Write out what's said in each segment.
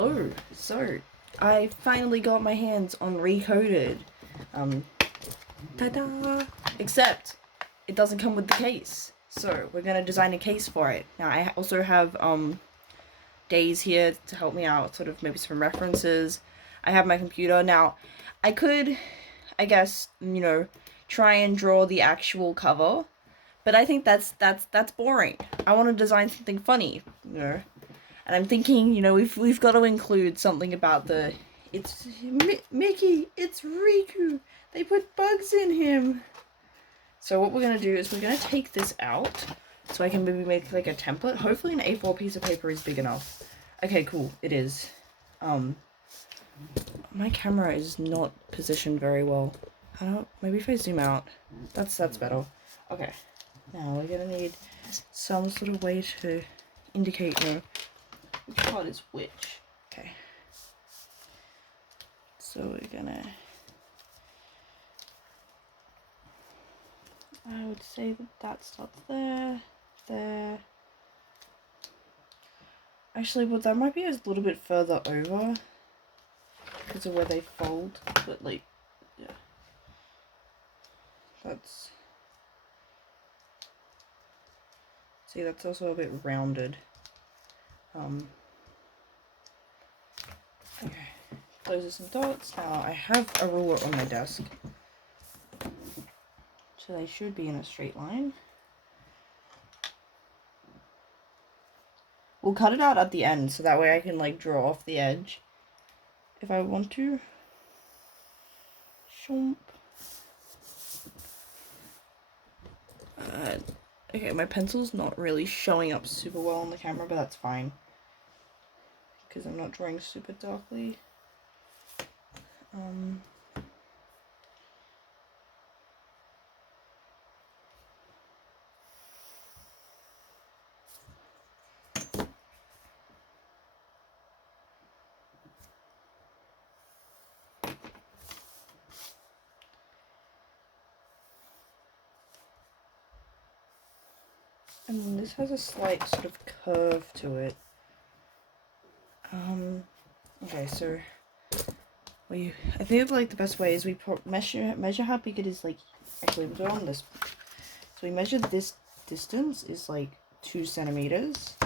Oh, so I finally got my hands on Recoded. Ta-da! Except it doesn't come with the case. So we're gonna design a case for it. Now I also have Days here to help me out, sort of maybe some references. I have my computer. Now I could, I guess, try and draw the actual cover, but I think that's boring. I want to design something funny, And I'm thinking, we've got to include something about it's Mickey, it's Riku. They put bugs in him. So what we're gonna do is we're gonna take this out, so I can maybe make like a template. Hopefully an A4 piece of paper is big enough. Okay, cool. It is. My camera is not positioned very well. Maybe if I zoom out, that's better. Okay. Now we're gonna need some sort of way to indicate, which part is which. Okay. So we're gonna, I would say that starts there, there. Actually, well, that might be a little bit further over because of where they fold, but like, yeah. See, that's also a bit rounded. Okay, those are some dots. Now I have a ruler on my desk, so they should be in a straight line. We'll cut it out at the end, so that way I can like draw off the edge if I want to. Shomp. Okay, my pencil's not really showing up super well on the camera, but that's fine, because I'm not drawing super darkly. And this has a slight sort of curve to it. Okay, so I think like the best way is we measure how big it is. Like, actually we'll do it on this. So we measured this distance is like 2 centimeters.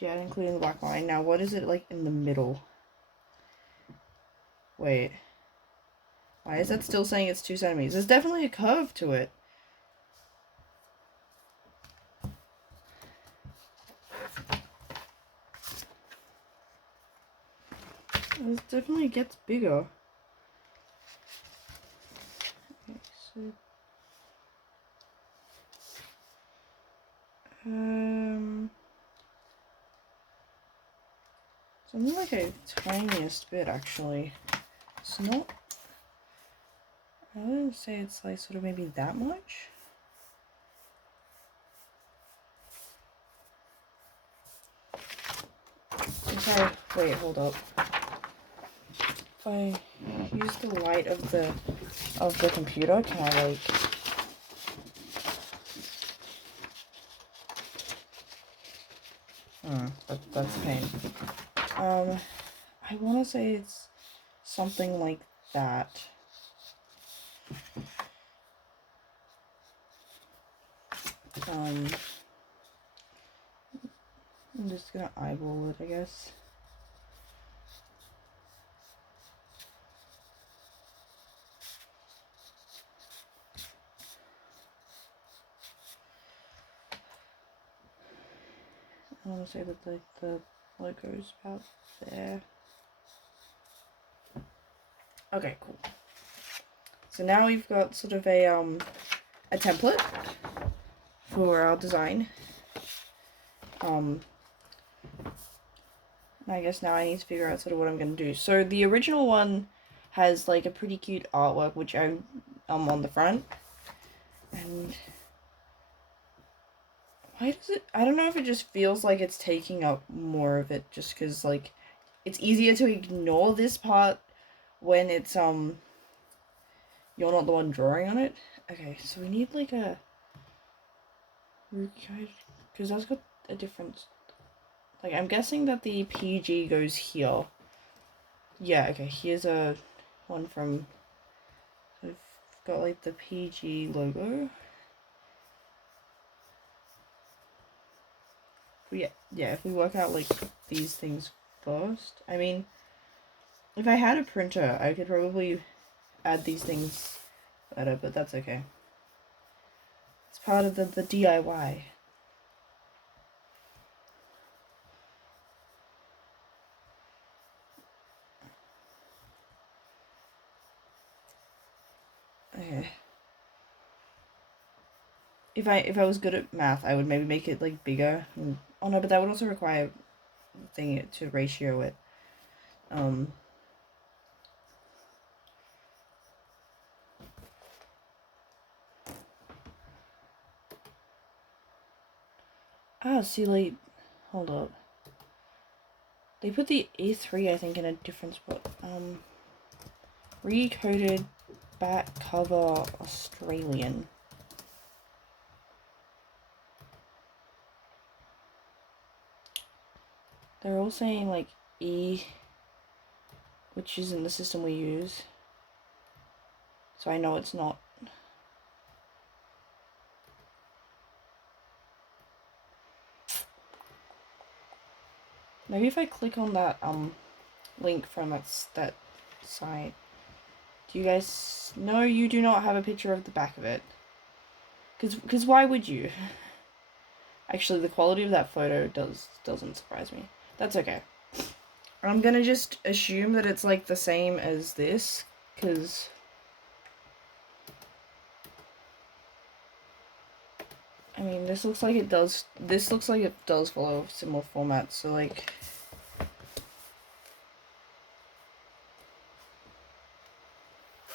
Yeah, including the black line. Now what is it like in the middle? Wait. Why is that still saying it's 2 centimeters? There's definitely a curve to it. It definitely gets bigger. Okay, so it's only like a tiniest bit actually. It's not, I wouldn't say it's like sort of maybe that much. Okay, wait, hold up. If I use the light of the computer, can I like that's pain. I wanna say it's something like that. I'm just gonna eyeball it, I guess. I want to say that the logo's about there. Okay, cool. So now we've got sort of a template for our design. And I guess now I need to figure out sort of what I'm going to do. So the original one has like a pretty cute artwork, which I'm on the front. And why does it, I don't know if it just feels like it's taking up more of it just because like it's easier to ignore this part when it's you're not the one drawing on it. Okay, so we need like a, because that's got a different, Like, I'm guessing that the PG goes here. Yeah, okay, here's a one from... I've got, like, the PG logo. Yeah, if we work out, like, these things first. I mean, if I had a printer, I could probably add these things better, but that's okay. It's part of the DIY. Okay. If I was good at math, I would maybe make it, like, bigger. Oh no, but that would also require the thing to ratio it. See, like, hold up. They put the A3, I think, in a different spot. Recoded back cover Australian. They're all saying, like, E, which isn't the system we use. So I know it's not. Maybe if I click on that link from that site. Do you guys... No, you do not have a picture of the back of it. Because why would you? Actually, the quality of that photo doesn't surprise me. That's okay. I'm gonna just assume that it's, like, the same as this, because... I mean, this looks like it does follow a similar format, so, like...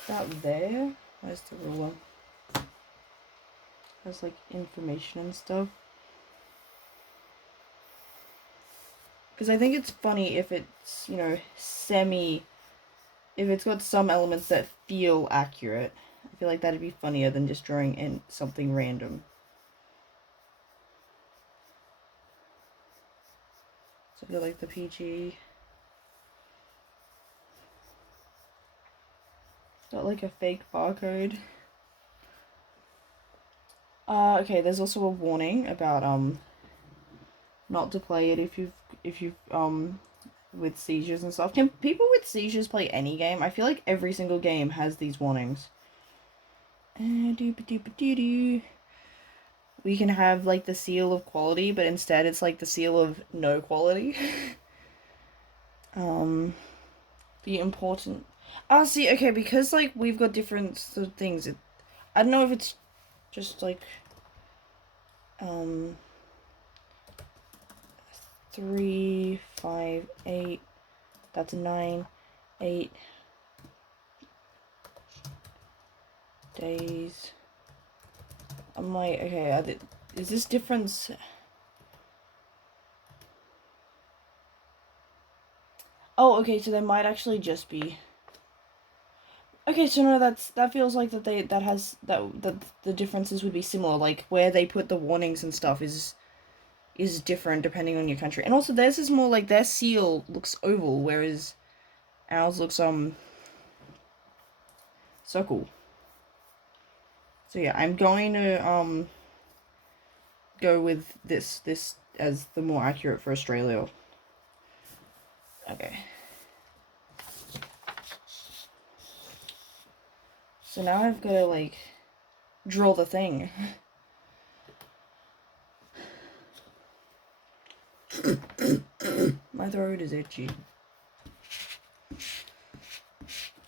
That there? Where's the ruler? Has, like, information and stuff. Because I think it's funny if it's, you know, if it's got some elements that feel accurate. I feel like that'd be funnier than just drawing in something random. So I feel like the PG... Got, like, a fake barcode. Okay, there's also a warning about, not to play it if you've, with seizures and stuff. Can people with seizures play any game? I feel like every single game has these warnings. We can have, like, the seal of quality, but instead it's, like, the seal of no quality. The important... Oh, see, okay, because, like, we've got different sort of things. I don't know if it's just, like, 3, 5, 8, that's 9, 8 days. I'm like, okay, is this difference... Oh, okay, so there might actually just be... Okay, so no, that feels like that the differences would be similar, like where they put the warnings and stuff is different depending on your country. And also theirs is more like their seal looks oval, whereas ours looks circle. So yeah, I'm going to go with this as the more accurate for Australia. Okay. So now I've got to, like, draw the thing. My throat is itchy.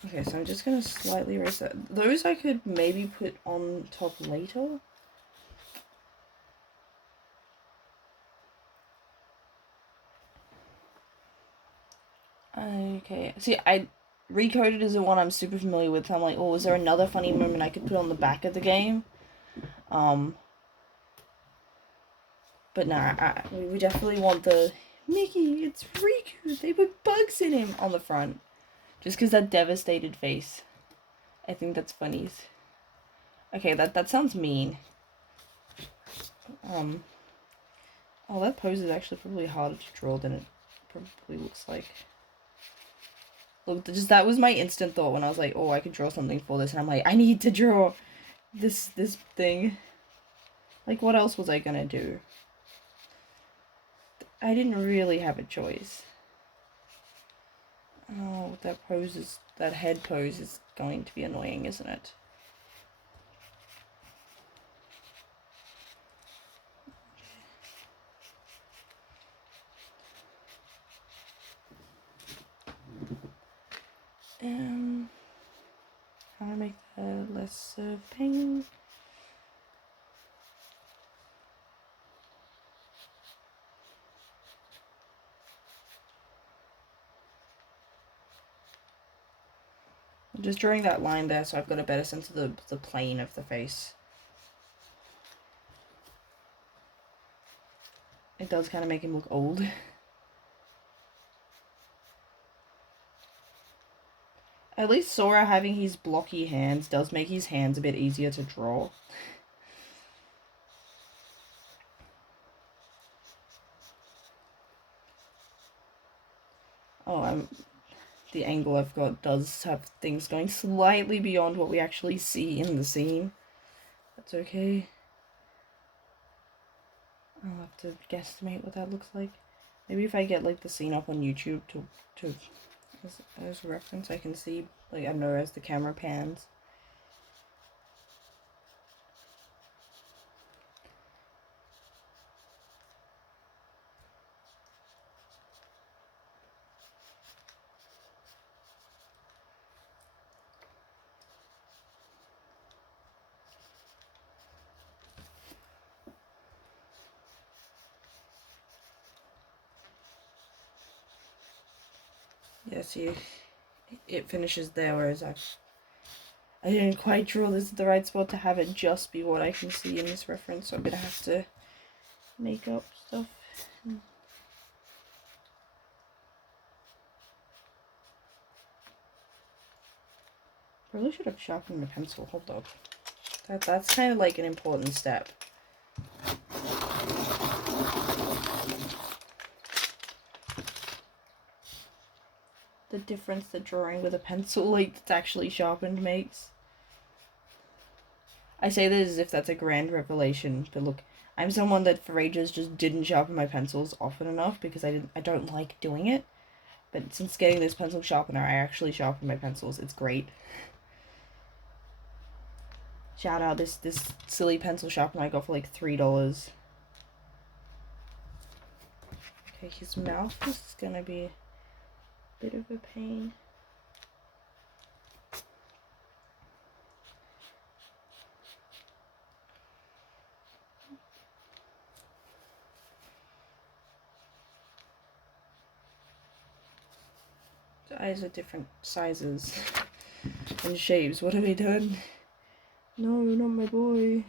Okay, so I'm just gonna slightly erase that. Those I could maybe put on top later. Okay, see, Recoded is the one I'm super familiar with. I'm like, oh, is there another funny moment I could put on the back of the game? But nah, we definitely want the Mickey, it's Riku, they put bugs in him on the front. Just because that devastated face. I think that's funny. Okay, that sounds mean. Oh, that pose is actually probably harder to draw than it probably looks like. Look, just that was my instant thought when I was like, oh, I could draw something for this, and I'm like, I need to draw this thing. Like, what else was I gonna do? I didn't really have a choice. Oh, that head pose is going to be annoying, isn't it? How do I make that less pain? I'm just drawing that line there so I've got a better sense of the plane of the face. It does kind of make him look old. At least Sora having his blocky hands does make his hands a bit easier to draw. Oh, the angle I've got does have things going slightly beyond what we actually see in the scene. That's okay. I'll have to guesstimate what that looks like. Maybe if I get like the scene up on YouTube as a reference, I can see, like, I don't know, as the camera pans. Yeah, see, it finishes there, whereas I didn't quite draw this at the right spot to have it just be what I can see in this reference, so I'm gonna have to make up stuff. Probably should have sharpened the pencil. Hold up. That's kind of like an important step. The difference that drawing with a pencil, like, that's actually sharpened makes. I say this as if that's a grand revelation, but look, I'm someone that for ages just didn't sharpen my pencils often enough because I don't like doing it. But since getting this pencil sharpener, I actually sharpen my pencils. It's great. Shout out this silly pencil sharpener I got for like $3. Okay, his mouth is gonna be a bit of a pain. The eyes are different sizes and shapes. What have I done? No, not my boy.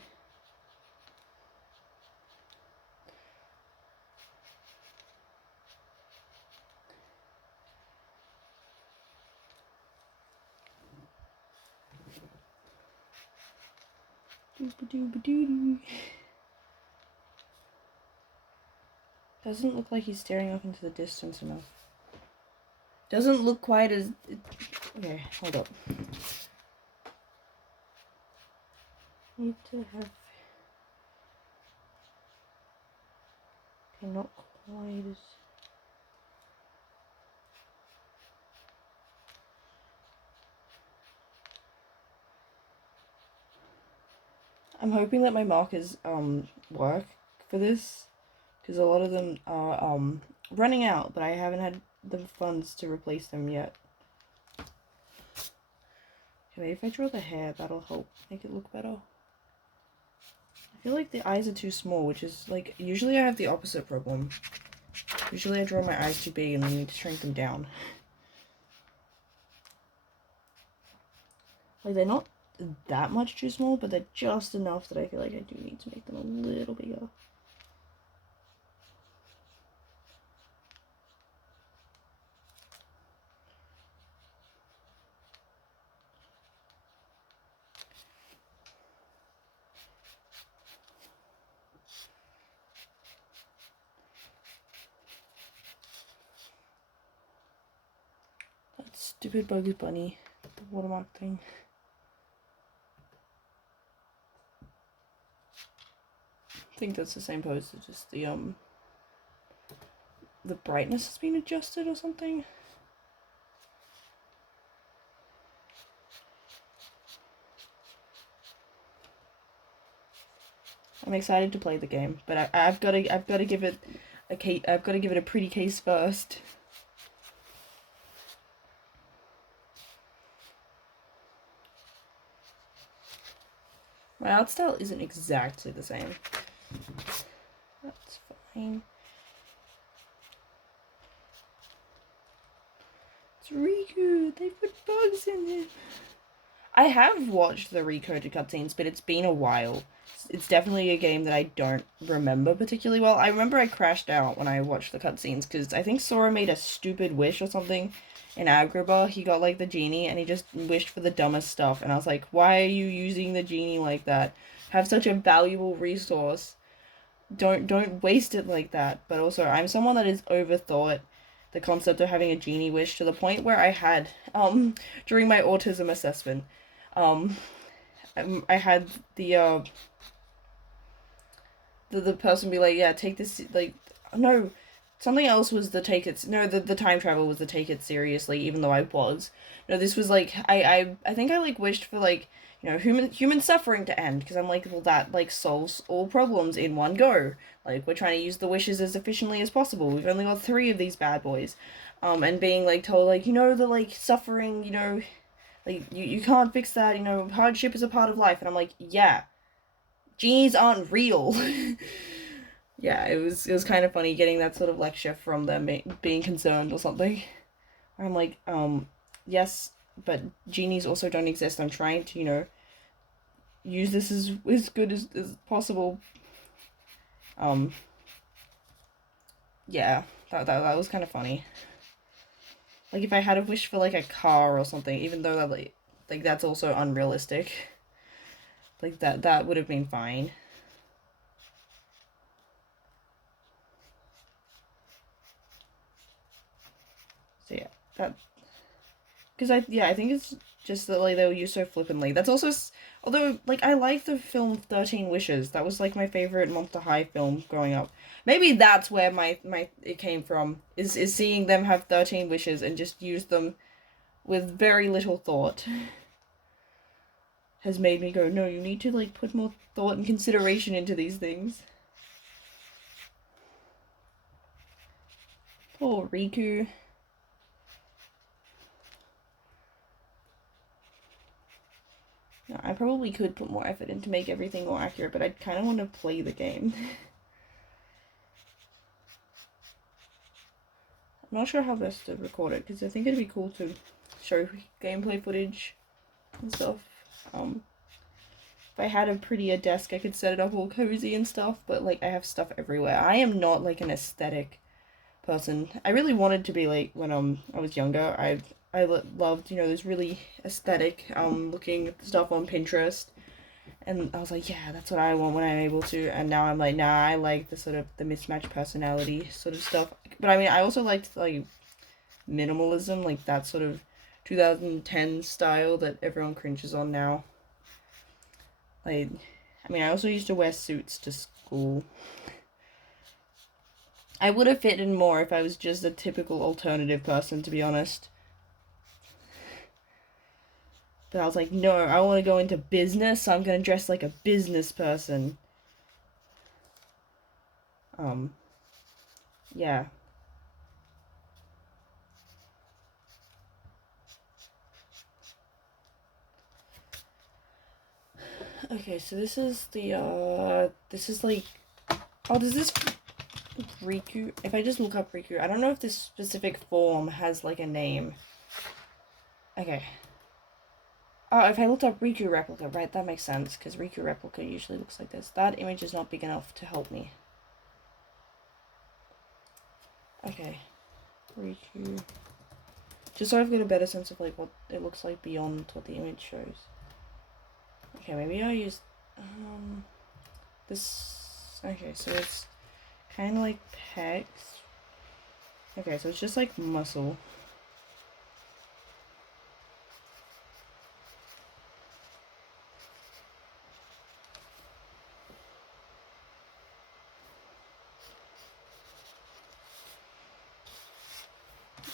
Doesn't look like he's staring off into the distance enough. Doesn't look quite as... Okay, hold up. Need to have... Okay, not quite as... I'm hoping that my markers work for this, because a lot of them are running out, but I haven't had the funds to replace them yet. Okay, if I draw the hair, that'll help make it look better. I feel like the eyes are too small, which is like, usually I have the opposite problem. Usually I draw my eyes too big and then need to shrink them down. Like, they're not that much too small, but they're just enough that I feel like I do need to make them a little bigger. That stupid Bugs Bunny. The watermark thing. I think that's the same pose, it's just the brightness has been adjusted or something. I'm excited to play the game, but I've got to give it a pretty case first. My art style isn't exactly the same. That's fine. It's Riku. They put bugs in it. I have watched the recoded cutscenes, but it's been a while. It's definitely a game that I don't remember particularly well. I remember I crashed out when I watched the cutscenes because I think Sora made a stupid wish or something in Agrabah. He got like the genie and he just wished for the dumbest stuff. And I was like, why are you using the genie like that? Have such a valuable resource. Don't waste it like that. But also, I'm someone that has overthought the concept of having a genie wish to the point where I had during my autism assessment, I had the person be like, yeah, take this, like, no, something else was the take it, no, the time travel was the take it seriously, even though I was. No, this was like, I think I like wished for like, you know, human suffering to end, because I'm like, well, that like solves all problems in one go. Like, we're trying to use the wishes as efficiently as possible. We've only got 3 of these bad boys. And being like told like, you know, the like suffering, you know, like you can't fix that, you know, hardship is a part of life. And I'm like, yeah, genies aren't real. Yeah, it was kind of funny getting that sort of lecture from them being concerned or something. I'm like, yes, but genies also don't exist. I'm trying to, you know, use this as good as possible. Yeah, that was kind of funny. Like, if I had a wish for, like, a car or something, even though that, like that's also unrealistic. Like, that would have been fine. So, yeah, that... Because I think it's just that, like, they were used so flippantly. That's also... Although, like, I like the film 13 Wishes. That was, like, my favorite Monster High film growing up. Maybe that's where it came from, is seeing them have 13 wishes and just use them with very little thought. Has made me go, no, you need to, like, put more thought and consideration into these things. Poor Riku. No, I probably could put more effort in to make everything more accurate, but I kind of want to play the game. I'm not sure how best to record it, because I think it'd be cool to show gameplay footage and stuff. If I had a prettier desk, I could set it up all cozy and stuff, but, like, I have stuff everywhere. I am not, like, an aesthetic person. I really wanted to be, like, when I was younger. I loved, you know, those really aesthetic looking stuff on Pinterest, and I was like, yeah, that's what I want when I'm able to. And now I'm like, nah, I like the sort of the mismatched personality sort of stuff. But I mean, I also liked like minimalism, like that sort of 2010 style that everyone cringes on now. Like, I mean, I also used to wear suits to school. I would have fit in more if I was just a typical alternative person, to be honest. But I was like, no, I want to go into business, so I'm going to dress like a business person. Yeah. Okay, so this is the, this is like, oh, does this Riku, if I just look up Riku, I don't know if this specific form has, like, a name. Okay. Oh, if I looked up Riku replica, right, that makes sense, because Riku replica usually looks like this. That image is not big enough to help me. Okay. Riku. Just so I've got a better sense of, like, what it looks like beyond what the image shows. Okay, maybe I'll use, this, okay, so it's kind of like pecs. Okay, so it's just like muscle.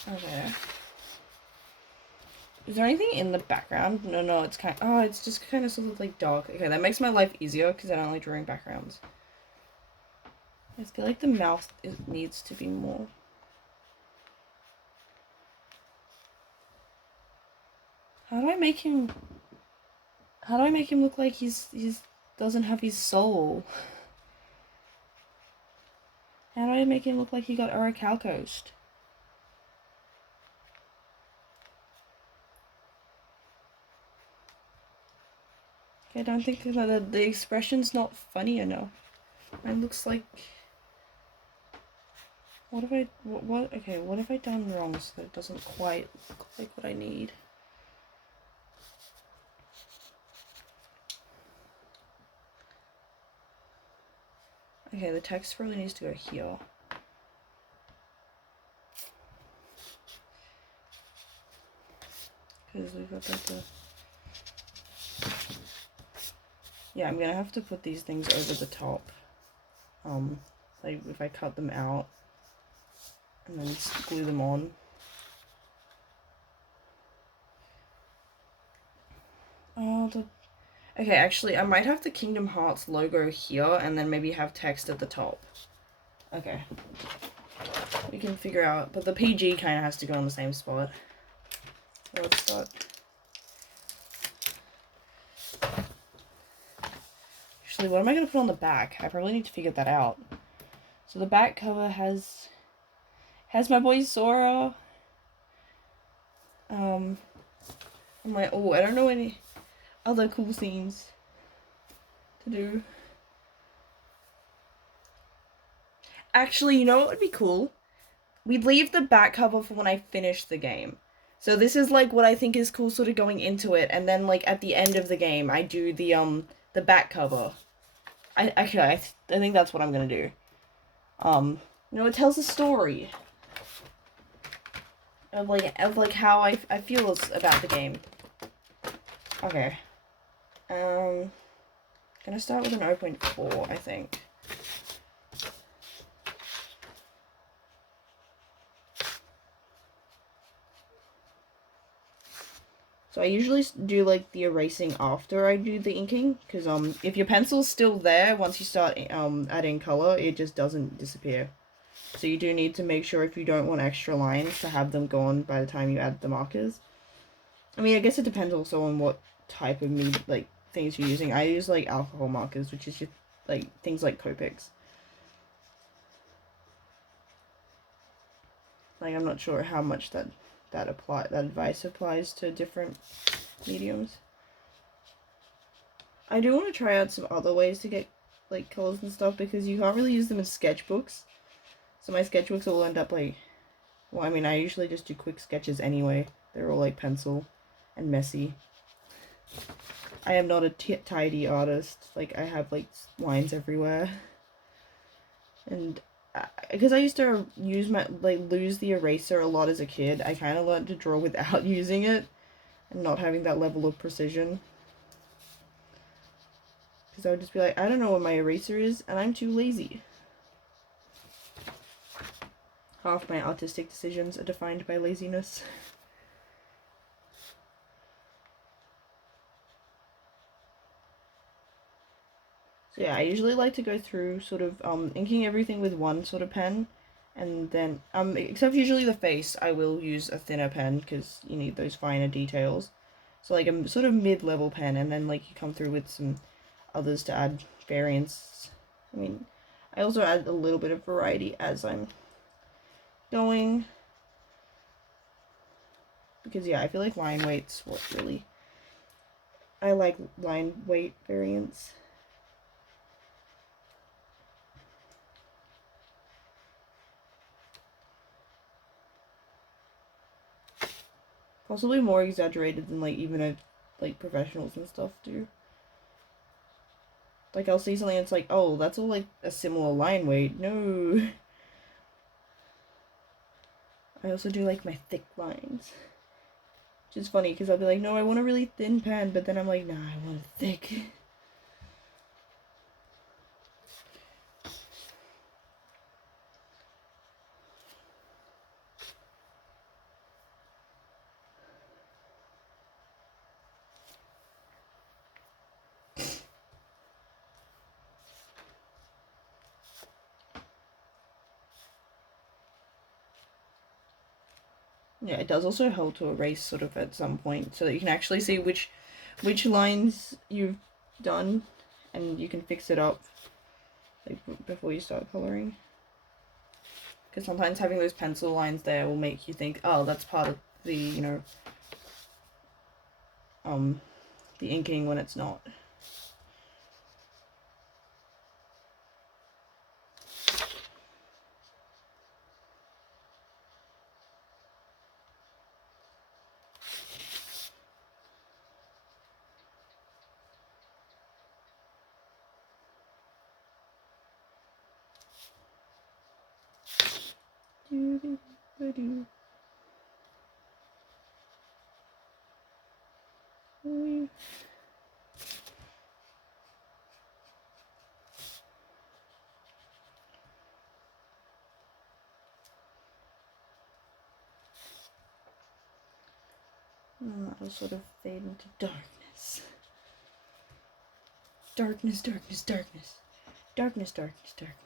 Okay. Is there anything in the background? No, it's kind of, oh, it's just kind of sort of like dark. Okay, that makes my life easier because I don't like drawing backgrounds. I feel like the mouth needs to be more. How do I make him look like he's doesn't have his soul? How do I make him look like he got orichalcosed? I don't think that the expression's not funny enough. It looks like... What have I... Okay, what have I done wrong so that it doesn't quite look like what I need? Okay, the text probably needs to go here. Because we've got that to... Yeah, I'm gonna have to put these things over the top. Like if I cut them out and then glue them on. Oh, okay, actually, I might have the Kingdom Hearts logo here and then maybe have text at the top. Okay. We can figure out, but the PG kind of has to go in the same spot. So let's start. Actually, what am I going to put on the back? I probably need to figure that out. So the back cover has my boy Sora. I'm like, oh, I don't know any other cool scenes to do. Actually, you know what would be cool? We'd leave the back cover for when I finish the game. So this is like what I think is cool sort of going into it, and then like at the end of the game I do the back cover. I think that's what I'm gonna do. You know, it tells a story of like how I feel about the game. Okay. Gonna start with an 0.4, I think. So I usually do like the erasing after I do the inking, because if your pencil's still there once you start adding color, it just doesn't disappear. So you do need to make sure, if you don't want extra lines, to have them gone by the time you add the markers. I mean, I guess it depends also on what type of things you're using. I use like alcohol markers, which is just like things like Copics. Like, I'm not sure how much that advice applies to different mediums. I do want to try out some other ways to get like colors and stuff, because you can't really use them in sketchbooks. So my sketchbooks will end up like, well, I mean, I usually just do quick sketches anyway. They're all like pencil and messy. I am not a tidy artist. Like, I have like lines everywhere. And because I used to use lose the eraser a lot as a kid, I kind of learned to draw without using it and not having that level of precision. Because I would just be like, I don't know what my eraser is, and I'm too lazy. Half my artistic decisions are defined by laziness. So yeah, I usually like to go through sort of inking everything with one sort of pen, and then except usually the face, I will use a thinner pen because you need those finer details. So like a sort of mid-level pen, and then like you come through with some others to add variance. I mean, I also add a little bit of variety as I'm going, because yeah, I feel like line weight's what really I like, line weight variance. Possibly more exaggerated than like even like professionals and stuff do. Like, I'll see something and it's like, oh, that's all like a similar line weight. No. I also do like my thick lines. Which is funny because I'll be like, no, I want a really thin pen, but then I'm like, nah, I want it thick. Yeah, it does also help to erase sort of at some point so that you can actually see which lines you've done and you can fix it up like before you start coloring. Because sometimes having those pencil lines there will make you think, oh, that's part of the, you know, the inking when it's not. And that'll sort of fade into darkness. Darkness, darkness, darkness. Darkness, darkness, darkness.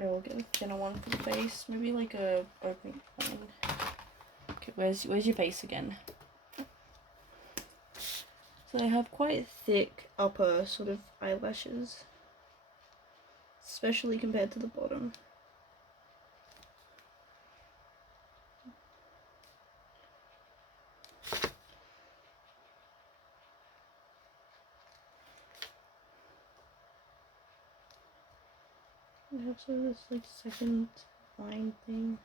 Okay, we'll get a thinner one for the face. Maybe like a open line. Okay, where's your face again? So I have quite thick upper sort of eyelashes, especially compared to the bottom. I have sort of this like second line thing.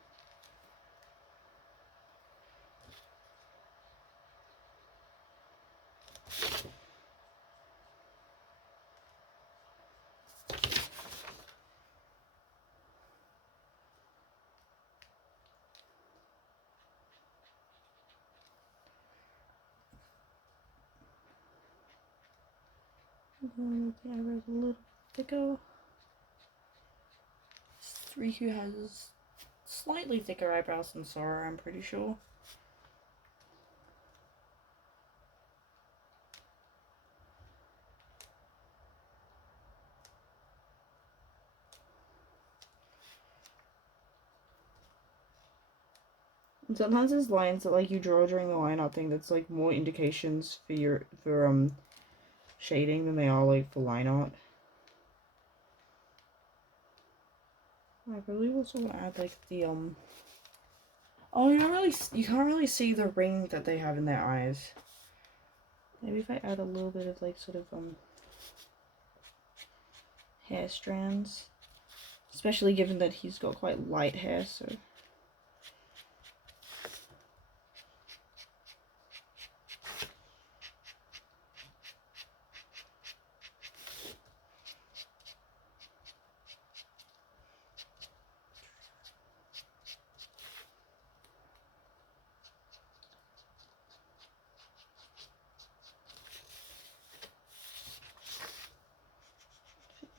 The eyebrows a little thicker. Riku has slightly thicker eyebrows than Sora, I'm pretty sure. And sometimes there's lines that like you draw during the line art thing that's like more indications for shading than they are like for line art. I really also want to add like the oh, you can't really see the ring that they have in their eyes. Maybe if I add a little bit of like sort of hair strands, especially given that he's got quite light hair, so.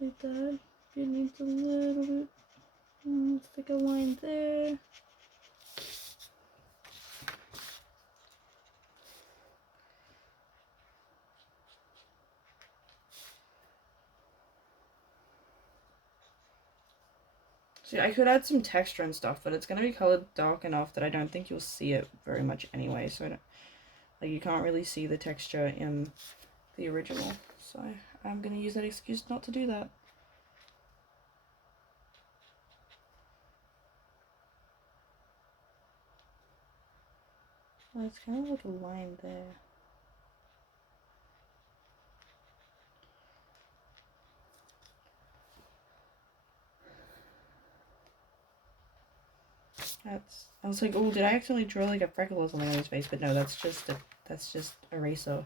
Like that. It needs a little bit thicker line there. See, I could add some texture and stuff, but it's going to be colored dark enough that I don't think you'll see it very much anyway. So, like, you can't really see the texture in the original. So, I'm going to use that excuse not to do that. Well, it's kind of like a line there. I was like, oh, did I actually draw like a freckle or something on his face? But no, that's just eraser.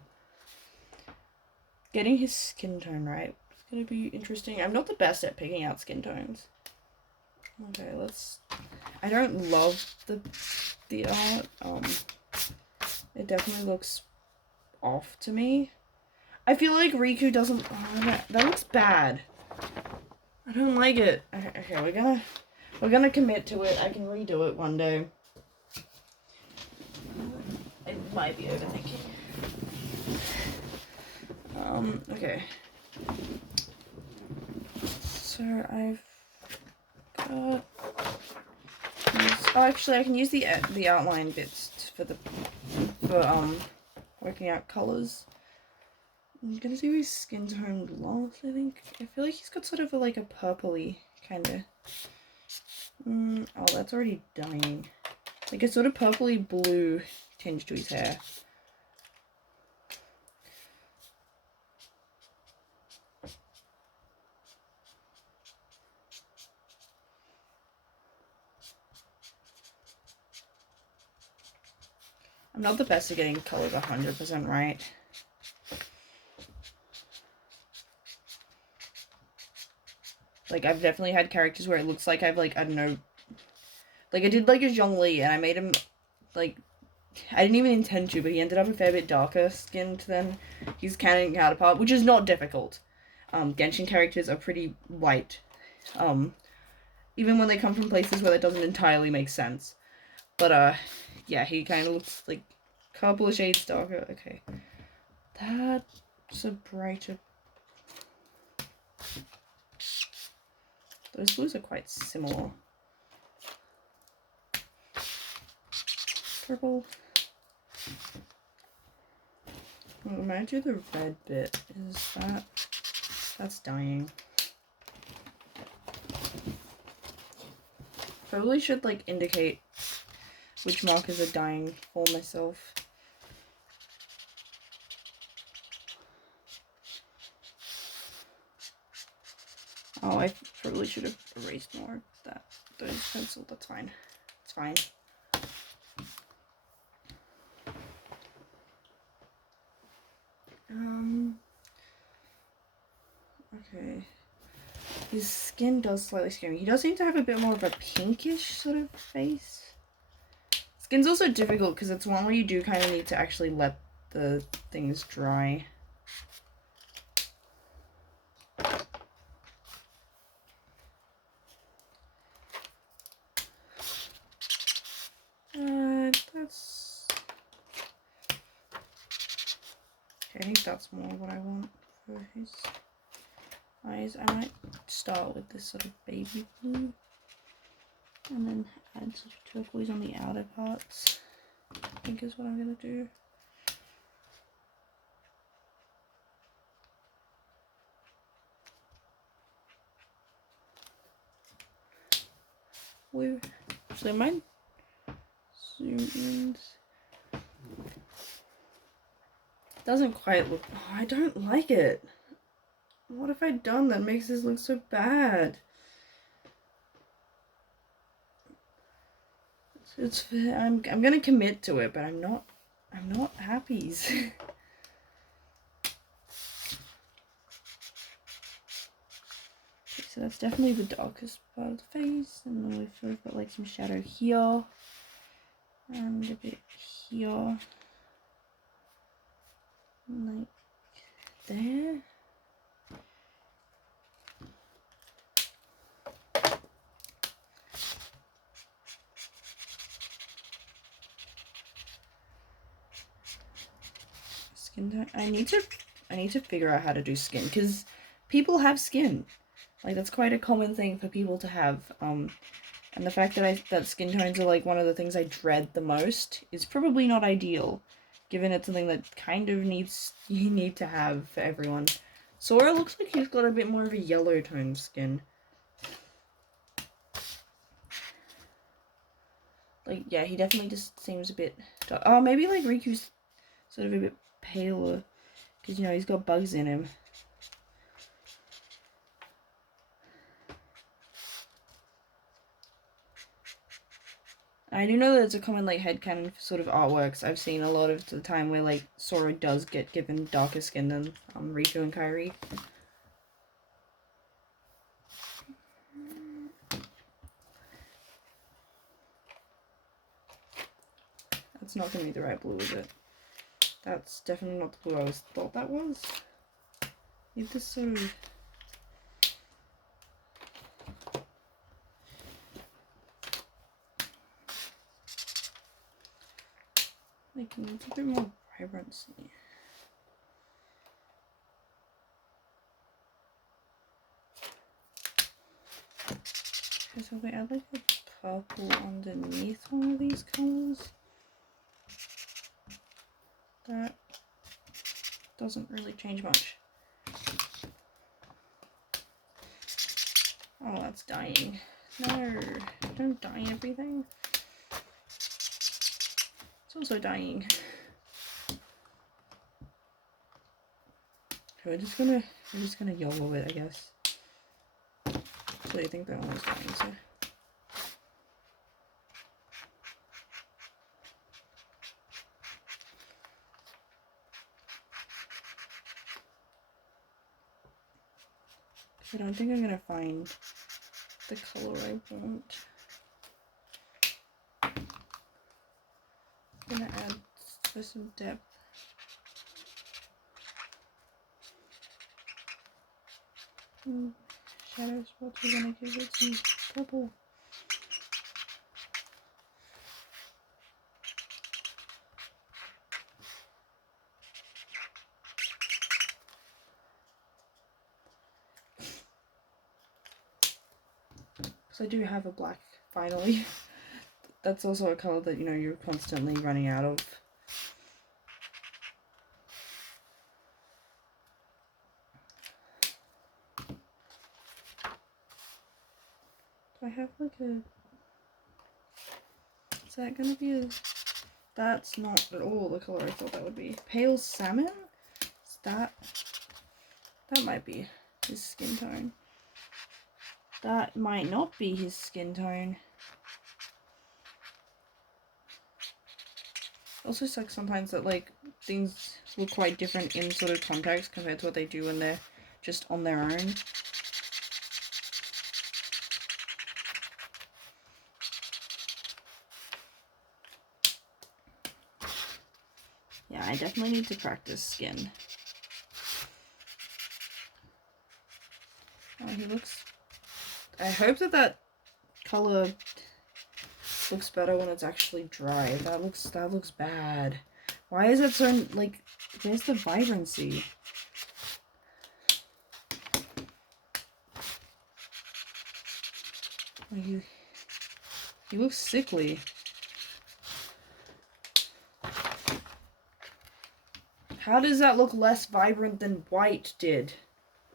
Getting his skin tone right is gonna be interesting. I'm not the best at picking out skin tones. Okay, I don't love the art. It definitely looks off to me. I feel like Riku doesn't. Oh, that looks bad. I don't like it. Okay, we're gonna commit to it. I can redo it one day. I might be overthinking. Okay. So I've got these. Oh, actually, I can use the outline bits for working out colors. I'm gonna do his skin tone last, I think. I feel like he's got sort of like a purpley kind of. Oh, that's already dying. Like a sort of purpley blue tinge to his hair. I'm not the best at getting colors 100% right. Like, I've definitely had characters where it looks like I've, like, I don't know. Like, I did, like, a Zhongli, and I made him, like, I didn't even intend to, but he ended up a fair bit darker skinned than his canon counterpart, which is not difficult. Genshin characters are pretty white. Even when they come from places where that doesn't entirely make sense. But, yeah, he kind of looks, like, a couple of shades darker. Okay. That's a brighter... Those blues are quite similar. Purple. Well, when I do the red bit, that's dying. Probably should, like, indicate which markers are dying for myself. Oh, I probably should have erased more of those pencils. That's fine. It's fine. Okay. His skin does slightly scare me. He does seem to have a bit more of a pinkish sort of face. Skin's also difficult because it's one where you do kind of need to actually let the things dry. That's... Okay, I think that's more what I want for his eyes. I might start with this sort of baby blue and then add sort of turquoise on the outer parts, I think is what I'm going to do. So I might zoom in. Doesn't quite look... Oh, I don't like it. What have I done that makes this look so bad? I'm gonna commit to it, but I'm not happy. So that's definitely the darkest part of the face, and then we've got like some shadow here and a bit here, and like there. Skin tone. I need to figure out how to do skin, because people have skin. Like, that's quite a common thing for people to have. And the fact that skin tones are like one of the things I dread the most is probably not ideal, given it's something that kind of you need to have for everyone. Sora looks like he's got a bit more of a yellow toned skin. Like, yeah, he definitely just seems a bit dark. Oh, maybe like Riku's sort of a bit paler, because, you know, he's got bugs in him. I do know that it's a common, like, headcanon for sort of artworks. I've seen a lot of the time where, like, Sora does get given darker skin than Riku and Kairi. That's not going to be the right blue, is it? That's definitely not the blue I thought that was. Need this sort of... Like, it needs a bit more vibrancy. Okay, so if I add like a purple underneath one of these colours, that doesn't really change much. Oh, that's dying. No, don't dye everything. It's also dying. So we're just gonna YOLO it, I guess. So I think they're almost dying, so. I don't think I'm gonna find the color I want. I'm gonna add for some depth. Shadow spots, we're gonna give it some purple. So I do have a black finally. That's also a color that, you know, you're constantly running out of. Do I have like a... Is that gonna be a... That's not at all the color I thought that would be. Pale salmon? Is that... That might be his skin tone. That might not be his skin tone. Also sucks sometimes that like things look quite different in sort of context compared to what they do when they're just on their own. Yeah, I definitely need to practice skin. Oh, he looks... I hope that that color looks better when it's actually dry. That looks bad. Why is it so, like, where's the vibrancy? Like, he looks sickly. How does that look less vibrant than white did?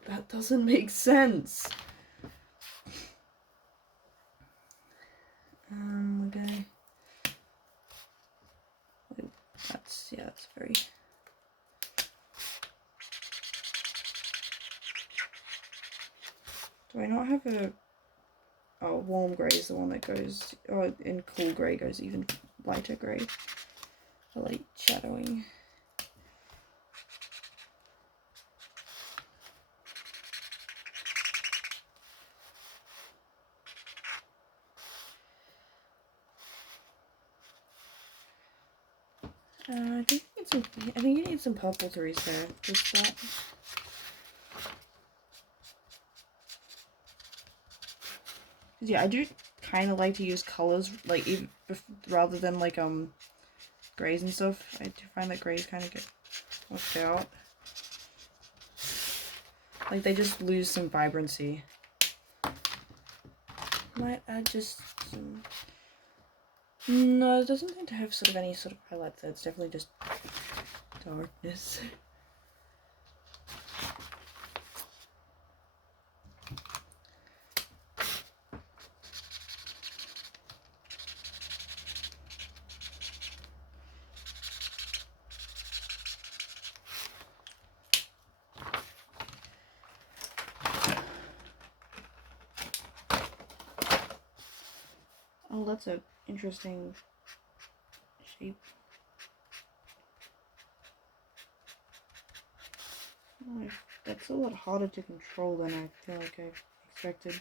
That doesn't make sense. Okay. That's very... Do I not have a... Oh, warm grey is the one that goes... Oh, and cool grey goes even lighter grey. The light shadowing. I think you need some purple to reset. Just that. Yeah, I do kind of like to use colors like even rather than like grays and stuff. I do find that grays kind of get washed out. Like they just lose some vibrancy. Might add just some... No, it doesn't seem to have sort of any sort of highlights there. It's definitely just darkness. Oh, that's a interesting shape. Oh, that's a lot harder to control than I feel like I expected.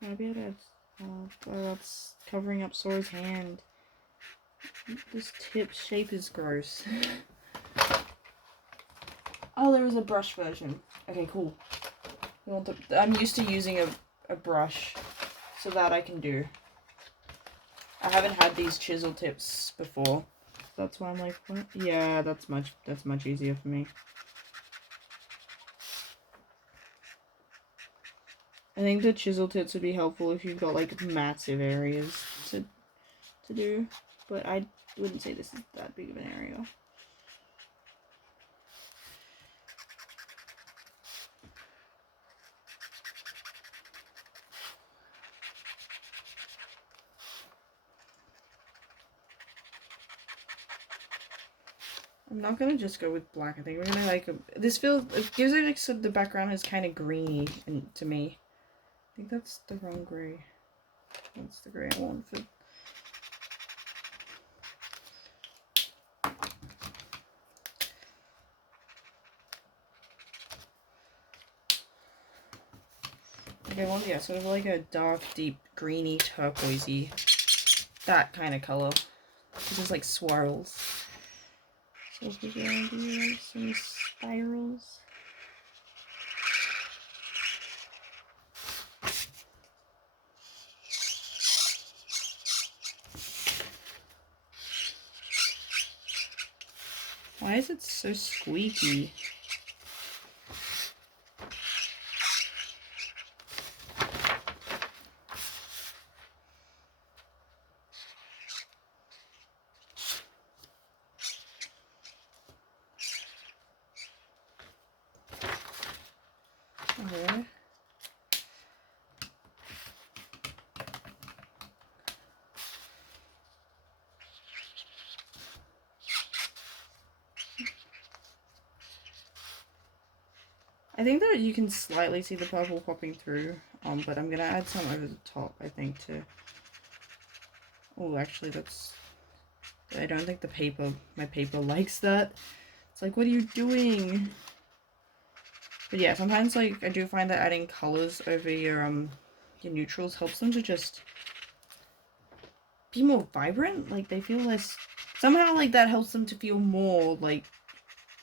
Maybe that's covering up Sora's hand. This tip shape is gross. Oh, there is a brush version. Okay, cool. I'm used to using a brush, so that I can do. I haven't had these chisel tips before. That's why I'm like, what? Yeah, that's much easier for me. I think the chisel tips would be helpful if you've got like massive areas to do, but I wouldn't say this is that big of an area. I'm not gonna just go with black. I think we're gonna like this feels, it gives it like so the background is kind of greeny and to me. I think that's the wrong gray. That's the gray I want for. Like I want, yeah, sort of like a dark, deep, greeny, turquoisey, that kind of color. This is like swirls. So if we're gonna do like some spirals. Why is it so squeaky? Okay. I think that you can slightly see the purple popping through, but I'm gonna add some over the top, I think, to... Oh, actually, that's... I don't think my paper likes that. It's like, what are you doing? But yeah, sometimes, like, I do find that adding colors over your neutrals helps them to just be more vibrant. Like, they feel less... Somehow, like, that helps them to feel more, like,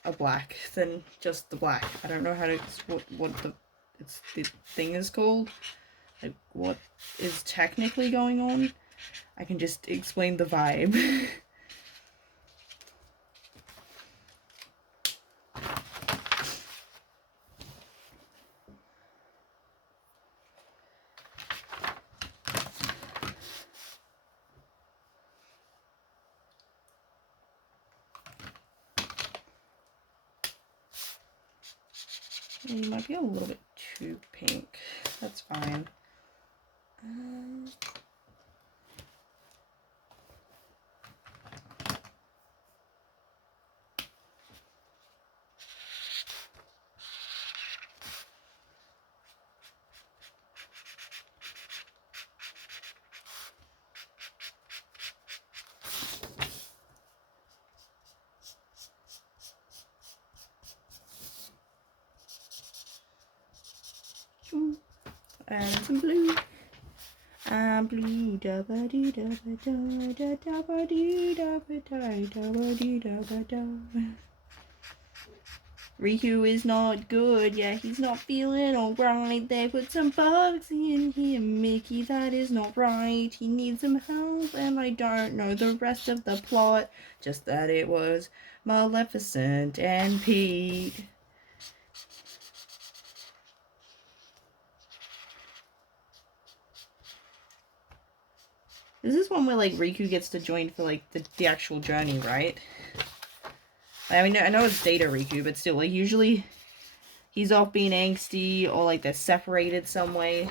a black than just the black. I don't know how to... what the thing is called. Like, what is technically going on. I can just explain the vibe. You might be a little bit too pink. That's fine. And some blue. Blue da ba dee da ba da da da ba dee da ba da. Riku is not good, yeah, he's not feeling alright. They put some bugs in him, Mickey, that is not right. He needs some help, and I don't know the rest of the plot. Just that it was Maleficent and Pete. This is one where, like, Riku gets to join for, like, the actual journey, right? I mean, I know it's Data Riku, but still, like, usually he's off being angsty, or, like, they're separated some way.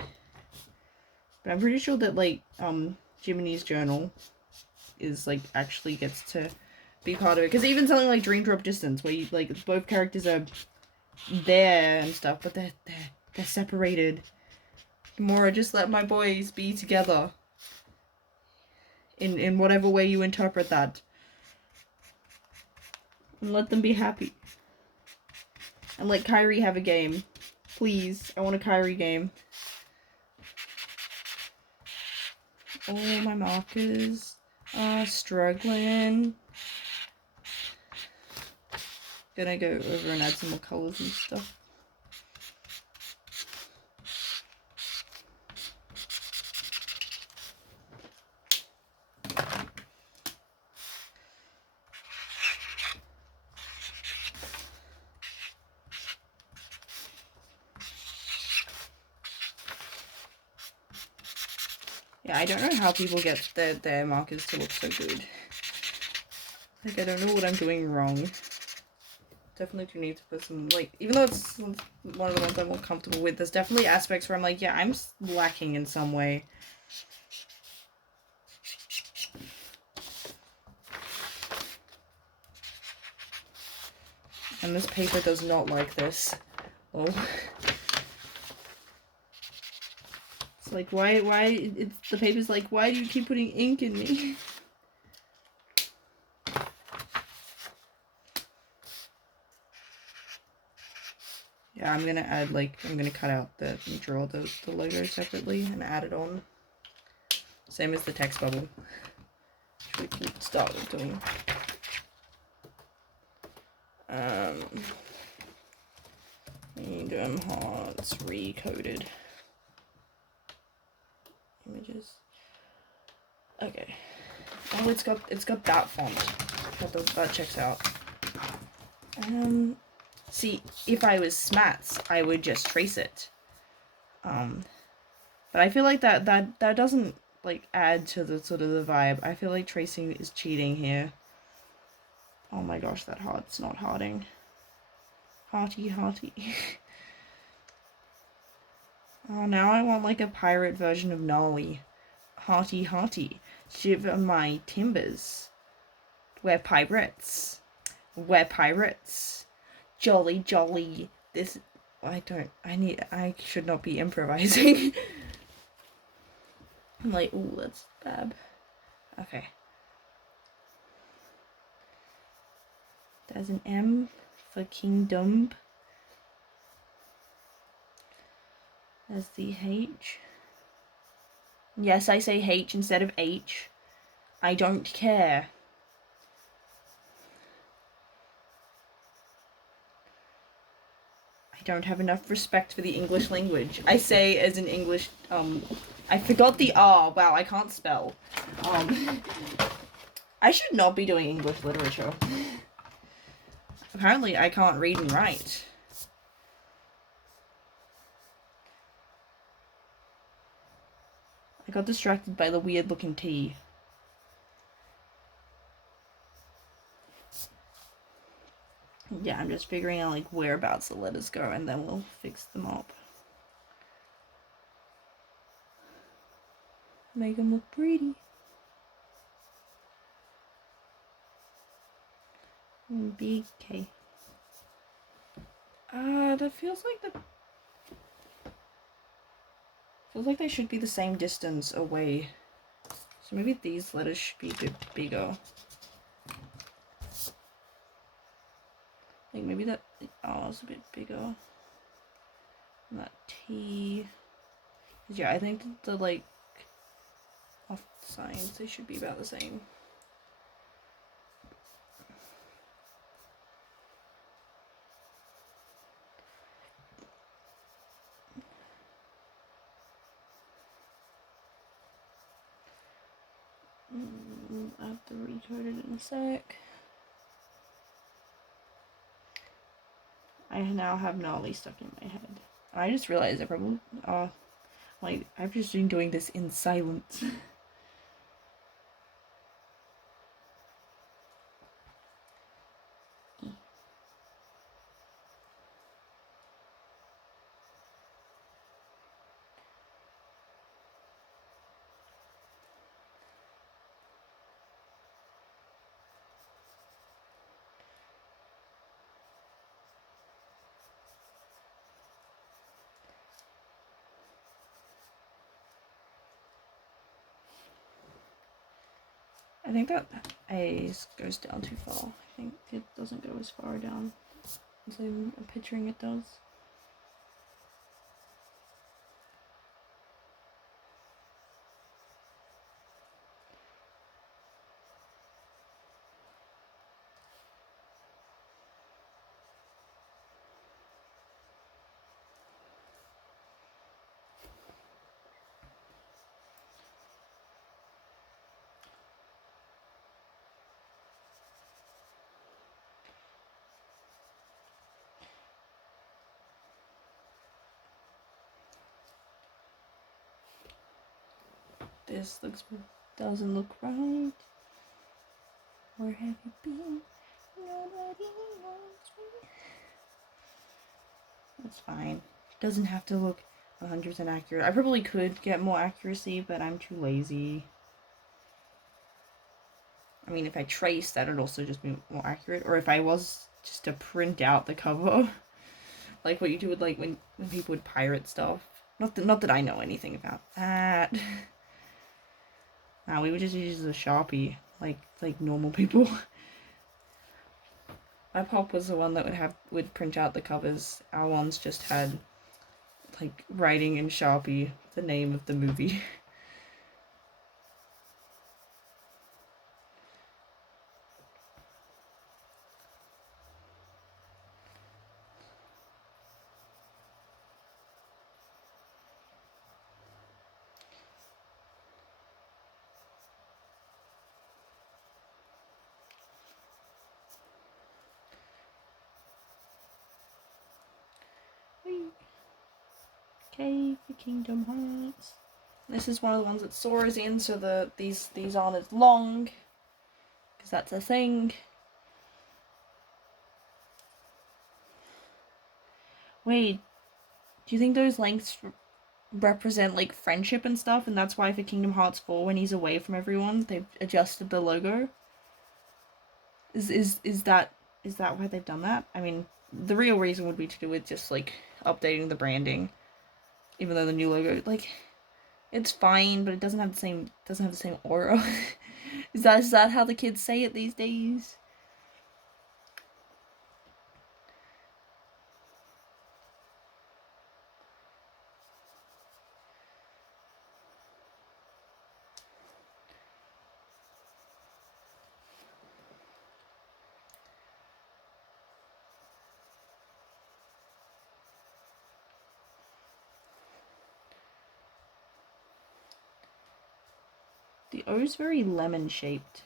But I'm pretty sure that, like, Jiminy's journal is, like, actually gets to be part of it. Because even something like Dream Drop Distance, where, you, like, both characters are there and stuff, but they're separated. Gamora, just let my boys be together. In whatever way you interpret that. And let them be happy. And let Kairi have a game. Please, I want a Kairi game. Oh, my markers are struggling. Gonna go over and add some more colors and stuff. I don't know how people get their markers to look so good. Like, I don't know what I'm doing wrong. Definitely do need to put some, like, even though it's one of the ones I'm more comfortable with, there's definitely aspects where I'm like, yeah, I'm lacking in some way. And this paper does not like this. Oh. It's like, the paper's like, why do you keep putting ink in me? Yeah, I'm gonna add, like, I'm gonna cut out and draw the logo separately and add it on. Same as the text bubble. Which we can start with doing. Medium hearts recoded. Images. Okay. Oh, it's got that font. That checks out. See, if I was Smats, I would just trace it. But I feel like that doesn't, like, add to the sort of the vibe. I feel like tracing is cheating here. Oh my gosh, that heart's not hearting. Hearty. Oh, now I want, like, a pirate version of Gnarly. Hearty. Shiver my timbers. We're pirates. Jolly. This, I should not be improvising. I'm like, ooh, that's bad. Okay. There's an M for kingdom. There's the H. Yes, I say H instead of H. I don't care. I don't have enough respect for the English language. I say as an English, I forgot the R. Wow, I can't spell. I should not be doing English literature. Apparently, I can't read and write. I got distracted by the weird looking T. Yeah, I'm just figuring out, like, whereabouts the letters go, and then we'll fix them up. Make them look pretty. Big K. That feels like they should be the same distance away. So maybe these letters should be a bit bigger. Like, maybe that R is a bit bigger. And that T. Yeah, I think the, like, off signs, they should be about the same. I have to recode it in a sec. I now have Gnarly stuck in my head. I just realized I probably, like, I've just been doing this in silence. I think that A goes down too far. I think it doesn't go as far down as I'm picturing it does. this doesn't look right. Where have you been? Nobody wants me. That's fine. Doesn't have to look 100% accurate. I probably could get more accuracy, but I'm too lazy. I mean, if I traced, that would also just be more accurate. Or if I was just to print out the cover, like what you do with like when people would pirate stuff. Not that I know anything about that. Nah, we would just use a Sharpie, like normal people. My pop was the one that would print out the covers. Our ones just had like writing in Sharpie the name of the movie. Okay, for Kingdom Hearts. This is one of the ones that Sora's in, so these aren't as long, because that's a thing. Wait, do you think those lengths represent like friendship and stuff, and that's why for Kingdom Hearts 4, when he's away from everyone, they've adjusted the logo? Is that why they've done that? I mean, the real reason would be to do with just like updating the branding, even though the new logo, like, it's fine, but it doesn't have the same aura. Is that how the kids say it these days? The O is very lemon shaped.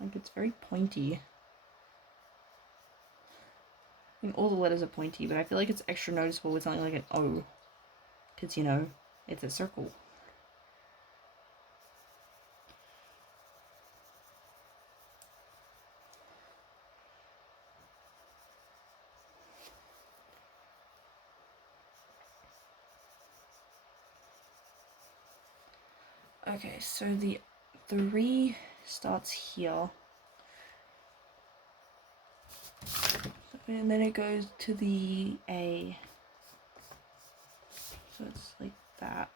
Like, it's very pointy. I mean, all the letters are pointy, but I feel like it's extra noticeable with something like an O. Because, you know, it's a circle. Okay, so the 3 starts here. And then it goes to the A. So it's like that.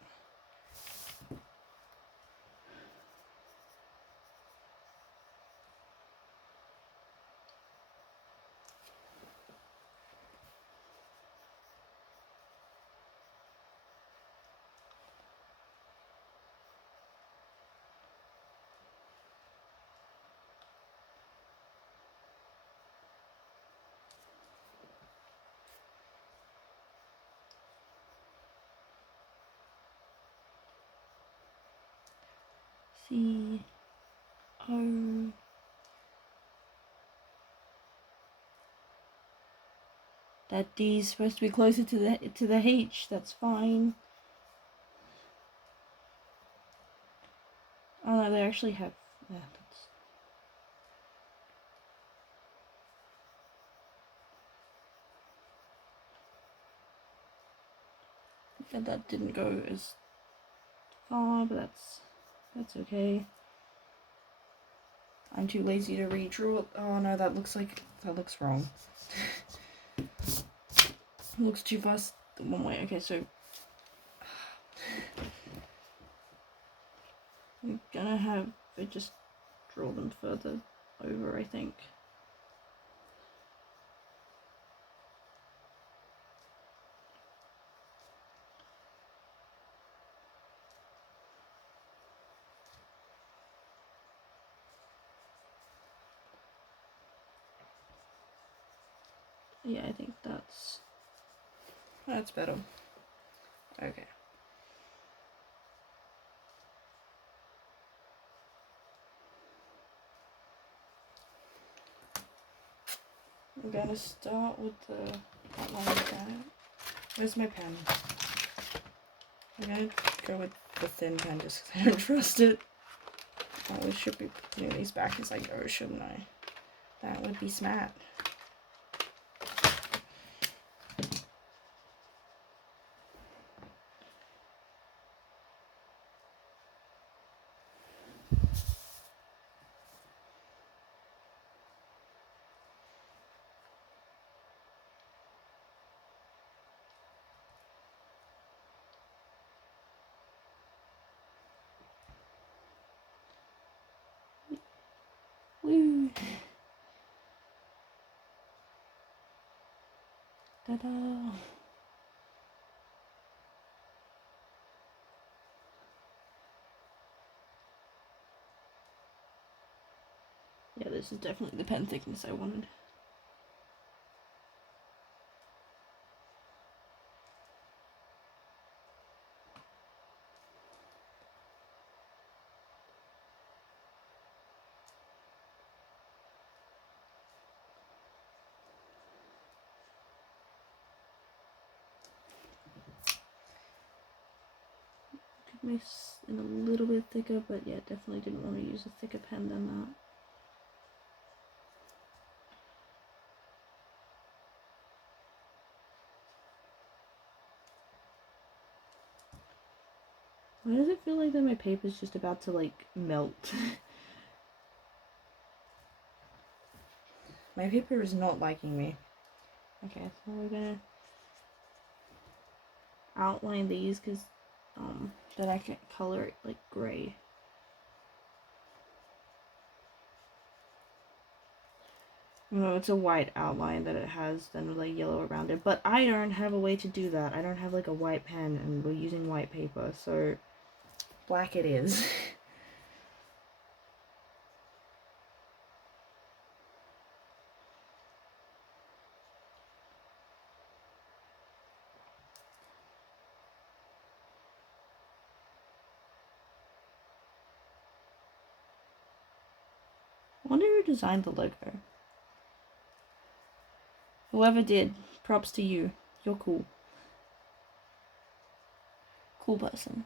C O. That D is supposed to be closer to the H. That's fine. Oh no, they actually have. Yeah, that didn't go as far, but that's okay. I'm too lazy to redraw it. Oh no, that looks wrong. It looks too fast one way. Okay, so I'm gonna have it just draw them further over, I think. Yeah, I think that's better. Okay. I'm gonna start with the outline of that. Where's my pen? I'm gonna go with the thin pen just because I don't trust it. Oh, we should be putting these back as I go, shouldn't I? That would be smart. Woo! Ta-da! Yeah, this is definitely the pen thickness I wanted. Could make it a little bit thicker, but yeah, definitely didn't want to use a thicker pen than that. Why does it feel like that my paper's just about to, like, melt? My paper is not liking me. Okay, so we're gonna outline these because then I can color it like gray. No, it's a white outline that it has, then like yellow around it. But I don't have a way to do that. I don't have like a white pen, and we're using white paper, so black it is. I wonder who designed the logo. Whoever did, props to you. You're cool. Cool person.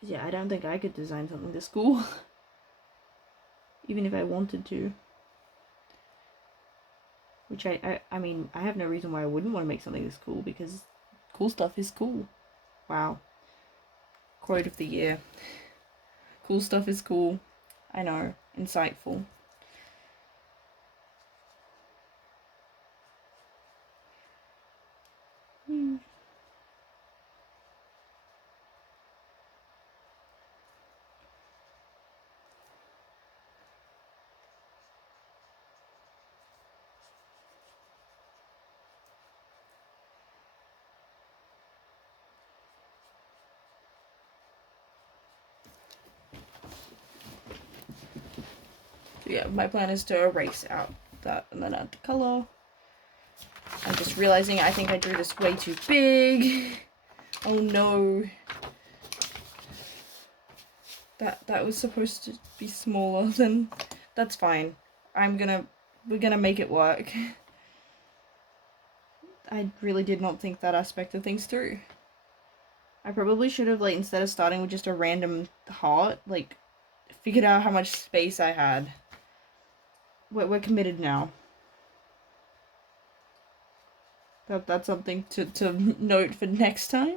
Because yeah, I don't think I could design something this cool. Even if I wanted to. Which I mean, I have no reason why I wouldn't want to make something this cool, because cool stuff is cool. Wow. Quote of the year. Cool stuff is cool. I know. Insightful. Yeah, my plan is to erase out that and then add the color. I'm just realizing I think I drew this way too big. Oh no. That was supposed to be smaller than... That's fine. We're gonna make it work. I really did not think that aspect of things through. I probably should have, like, instead of starting with just a random heart, like, figured out how much space I had. We're committed now. That's something to note for next time.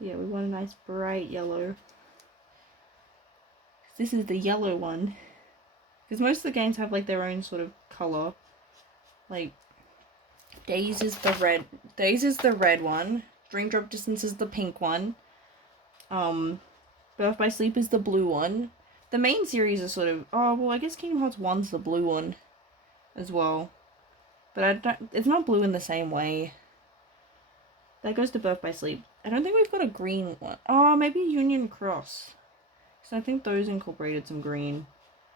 Yeah, we want a nice bright yellow. This is the yellow one. Because most of the games have like their own sort of color. Like Days is the red. Days is the red one. Dream Drop Distance is the pink one. Birth by Sleep is the blue one. The main series is sort of, oh well, I guess Kingdom Hearts 1's the blue one as well. But I don't, it's not blue in the same way. That goes to Birth by Sleep. I don't think we've got a green one. Oh, maybe Union Cross. So I think those incorporated some green.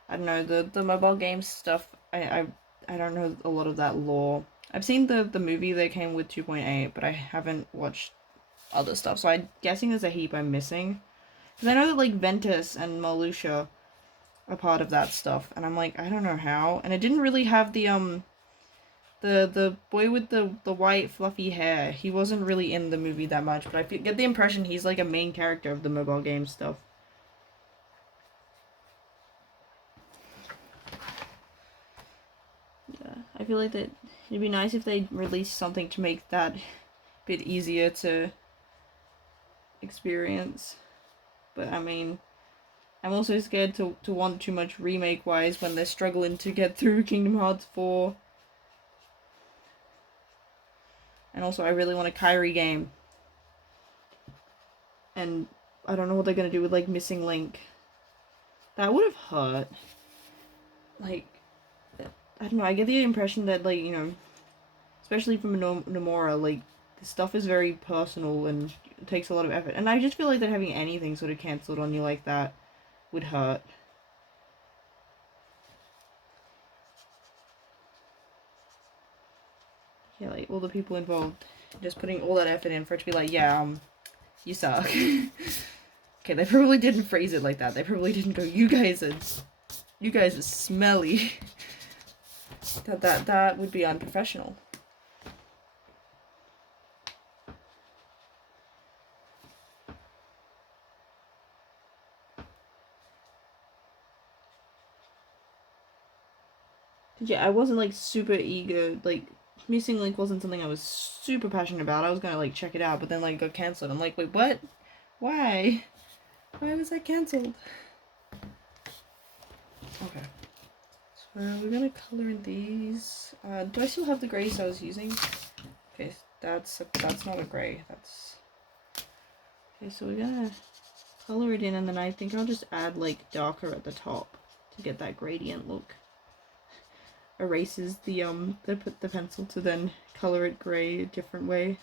I don't know, the mobile games stuff, I don't know a lot of that lore. I've seen the movie that came with 2.8, but I haven't watched other stuff, so I'm guessing there's a heap I'm missing. Because I know that, like, Ventus and Marluxia are part of that stuff, and I'm like, I don't know how. And it didn't really have the boy with the white fluffy hair. He wasn't really in the movie that much, but I get the impression he's, like, a main character of the mobile game stuff. Yeah, I feel like that it'd be nice if they released something to make that a bit easier to experience. But I mean, I'm also scared to want too much remake wise when they're struggling to get through Kingdom Hearts 4. And also I really want a Kyrie game. And I don't know what they're gonna do with like Missing Link. That would have hurt. Like, I don't know, I get the impression that, like, you know, especially from Nomura, like, the stuff is very personal and it takes a lot of effort. And I just feel like that having anything sort of cancelled on you like that would hurt. Yeah, like, all the people involved just putting all that effort in for it to be like, yeah, you suck. Okay, they probably didn't phrase it like that. They probably didn't go, you guys are smelly. That would be unprofessional. Yeah, I wasn't like super eager. Like, Missing Link wasn't something I was super passionate about. I was gonna like check it out, but then like got cancelled. I'm like, wait, what? Why? Why was that cancelled? Okay. So we're gonna color in these. Do I still have the grays I was using? Okay, that's not a gray. That's okay. So we're gonna color it in, and then I think I'll just add like darker at the top to get that gradient look. Erases the pencil to then color it gray a different way.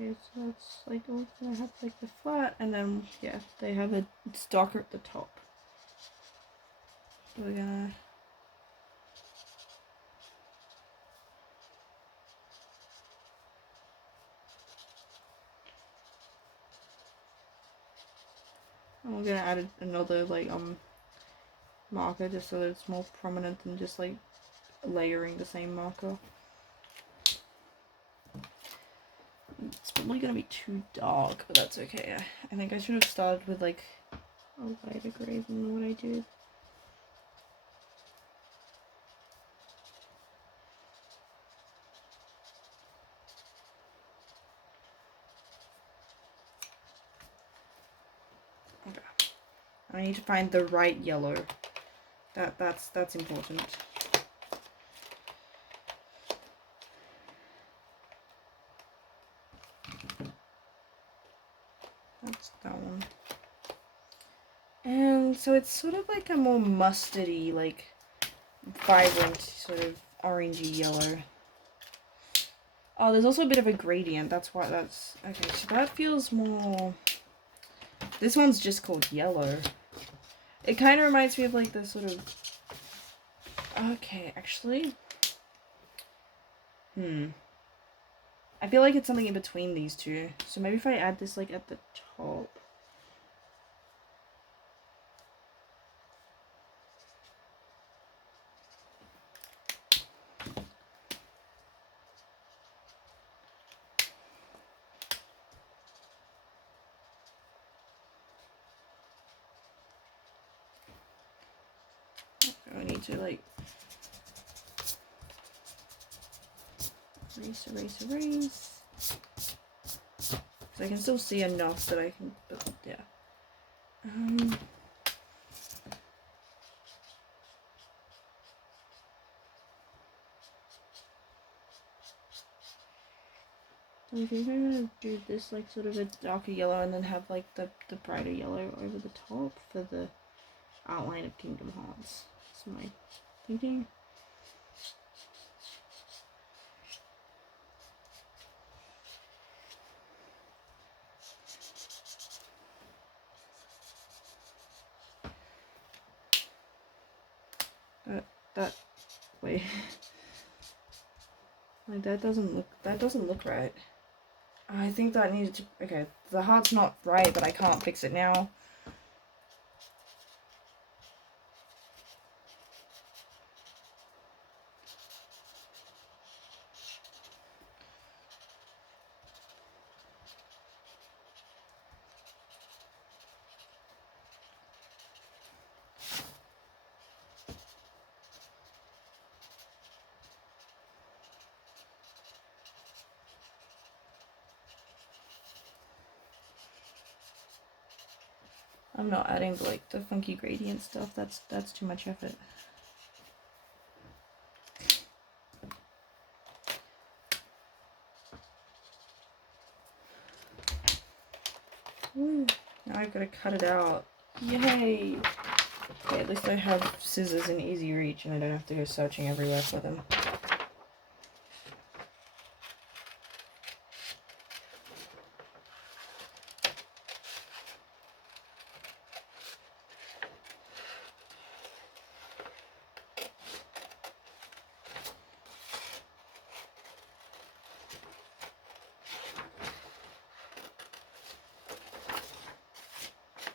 Okay, so it's like, oh, it's gonna have like the flat, and then yeah, they have it's darker at the top. So we're gonna add another like marker just so that it's more prominent than just like layering the same marker. It's probably gonna be too dark, but that's okay. I think I should have started with like a lighter gray than what I did. Okay. I need to find the right yellow. That's important. That's that one. And so it's sort of like a more mustardy, like vibrant sort of orangey yellow. Oh, there's also a bit of a gradient. That's why that's okay. So that feels more. This one's just called yellow. It kind of reminds me of like the sort of. Okay, actually. I feel like it's something in between these two. So maybe if I add this like at the top. I need to like erase. So I can still see enough that I can, but yeah. So if you're gonna do this like sort of a darker yellow and then have like the brighter yellow over the top for the outline of Kingdom Hearts. That's my thinking. That wait. Like that doesn't look right. I think that needed to, okay, the heart's not right, but I can't fix it now. I'm not adding like the funky gradient stuff. That's too much effort. Ooh, now I've got to cut it out. Yay! Okay, at least I have scissors in easy reach and I don't have to go searching everywhere for them.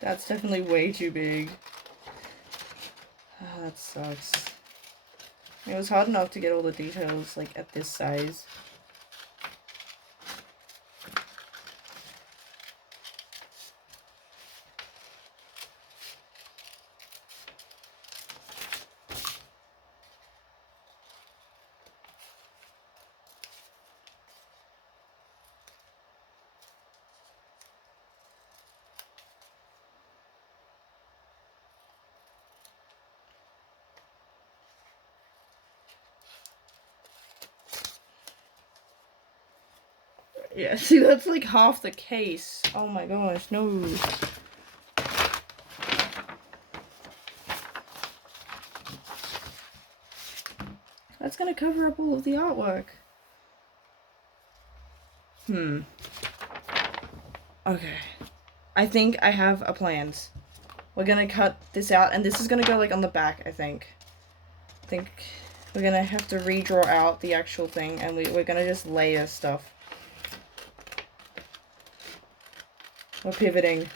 That's definitely way too big. Oh, that sucks. It was hard enough to get all the details like at this size. Yeah, see, that's like half the case. Oh my gosh, no. That's gonna cover up all of the artwork. Okay. I think I have a plan. We're gonna cut this out, and this is gonna go like on the back, I think. I think we're gonna have to redraw out the actual thing, and we're gonna just layer stuff. We're pivoting.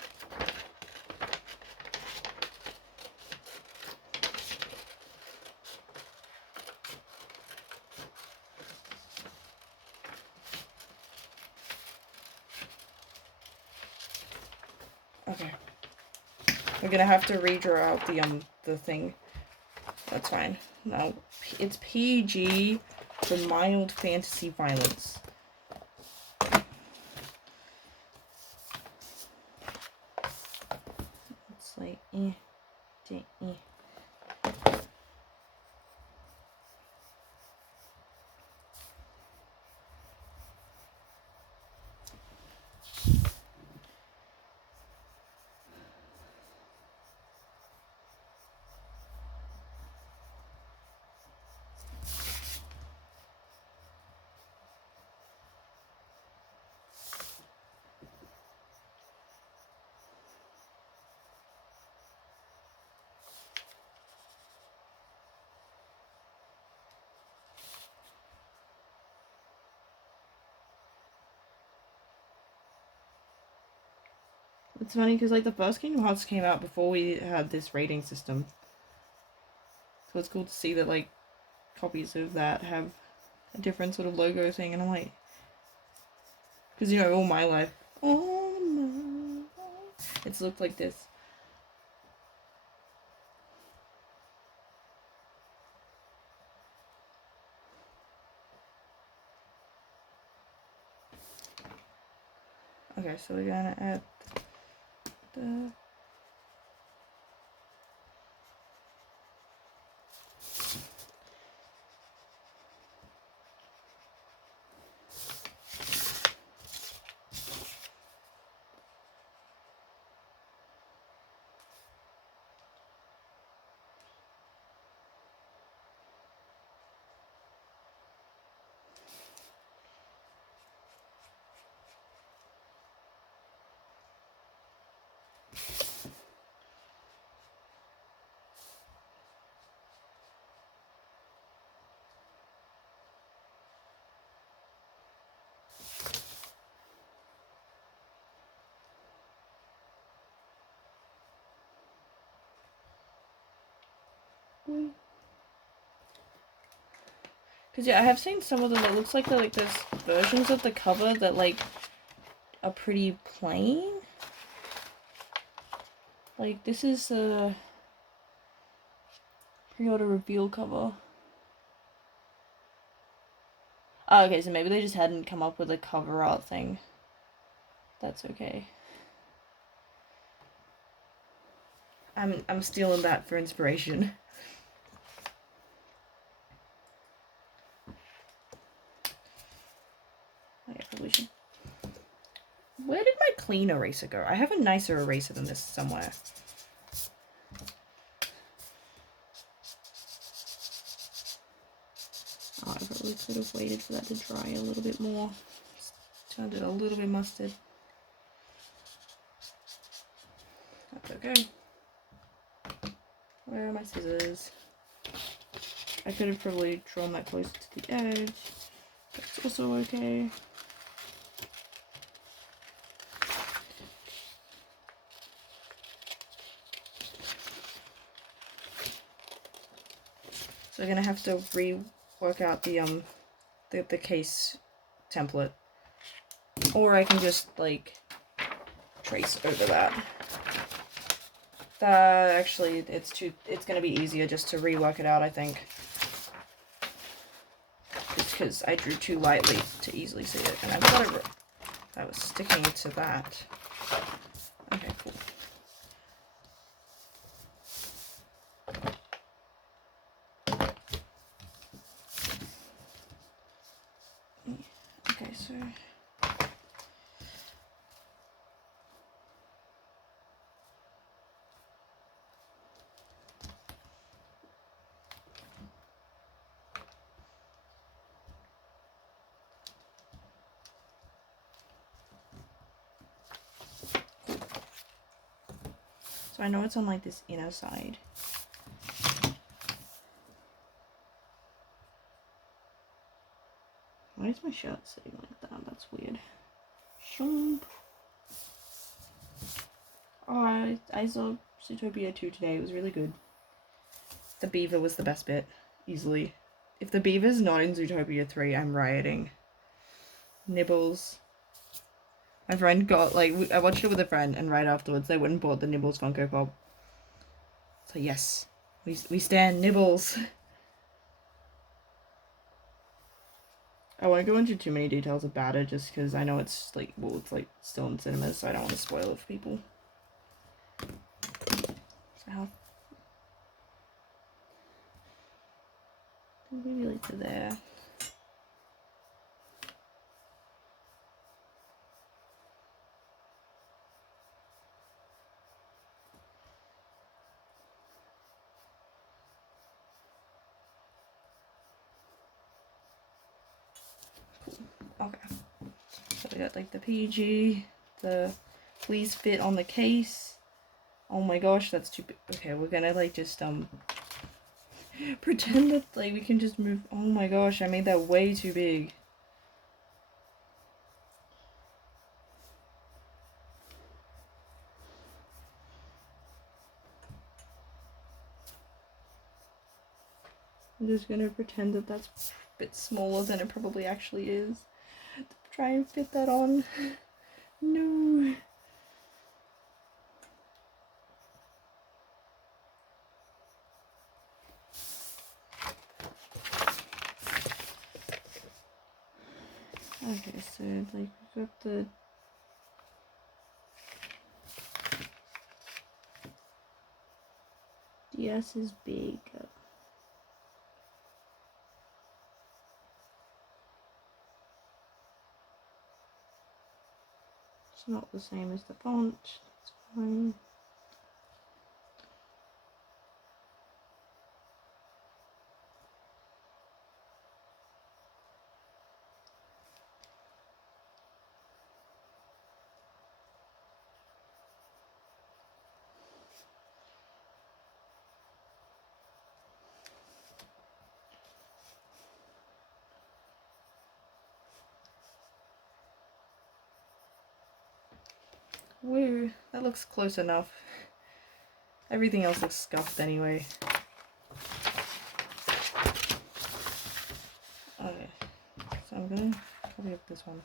Okay. We're gonna have to redraw out the thing. That's fine. No, it's PG for mild fantasy violence. It's like It's funny because like the first Kingdom Hearts came out before we had this rating system. So it's cool to see that like copies of that have a different sort of logo thing, and I'm like, because you know, all my life, it's looked like this. Okay, so we're gonna add the because yeah, I have seen some of them that looks like they're like there's versions of the cover that like are pretty plain. Like this is a pre-order reveal cover. Oh, okay, so maybe they just hadn't come up with a cover art thing. That's okay. I'm stealing that for inspiration. I probably should. Where did my clean eraser go? I have a nicer eraser than this somewhere. Oh, I probably could have waited for that to dry a little bit more. Just turned it a little bit mustard. That's okay. Where are my scissors? I could have probably drawn that closer to the edge. That's also okay. So we're gonna have to rework out the case template, or I can just like trace over that. Actually, it's gonna be easier just to rework it out, I think. Just because I drew too lightly to easily see it, and I've got it. That was sticking to that. Okay, cool. Okay, so. So I know it's on like this inner side. Why is my shirt sitting like that? That's weird. Shomp. Oh, I saw Zootopia 2 today. It was really good. The beaver was the best bit, easily. If the beaver's not in Zootopia 3, I'm rioting. Nibbles. My friend got, like, I watched it with a friend, and right afterwards they went and bought the Nibbles Funko Pop. So yes, we stand Nibbles. I won't go into too many details about it, just because I know it's, like, well, it's, like, still in cinemas, so I don't want to spoil it for people. So how... maybe, like, to there. Okay, so we got like the PG, the please fit on the case. Oh my gosh, that's too big. Okay, we're gonna like just pretend that like we can just move. Oh my gosh, I made that way too big. I'm just gonna pretend that that's a bit smaller than it probably actually is. Try and fit that on. No. Okay, so like we've got the FPS is big. It's not the same as the font. It's fine. Woo, that looks close enough. Everything else looks scuffed anyway. Okay, so I'm gonna copy up this one.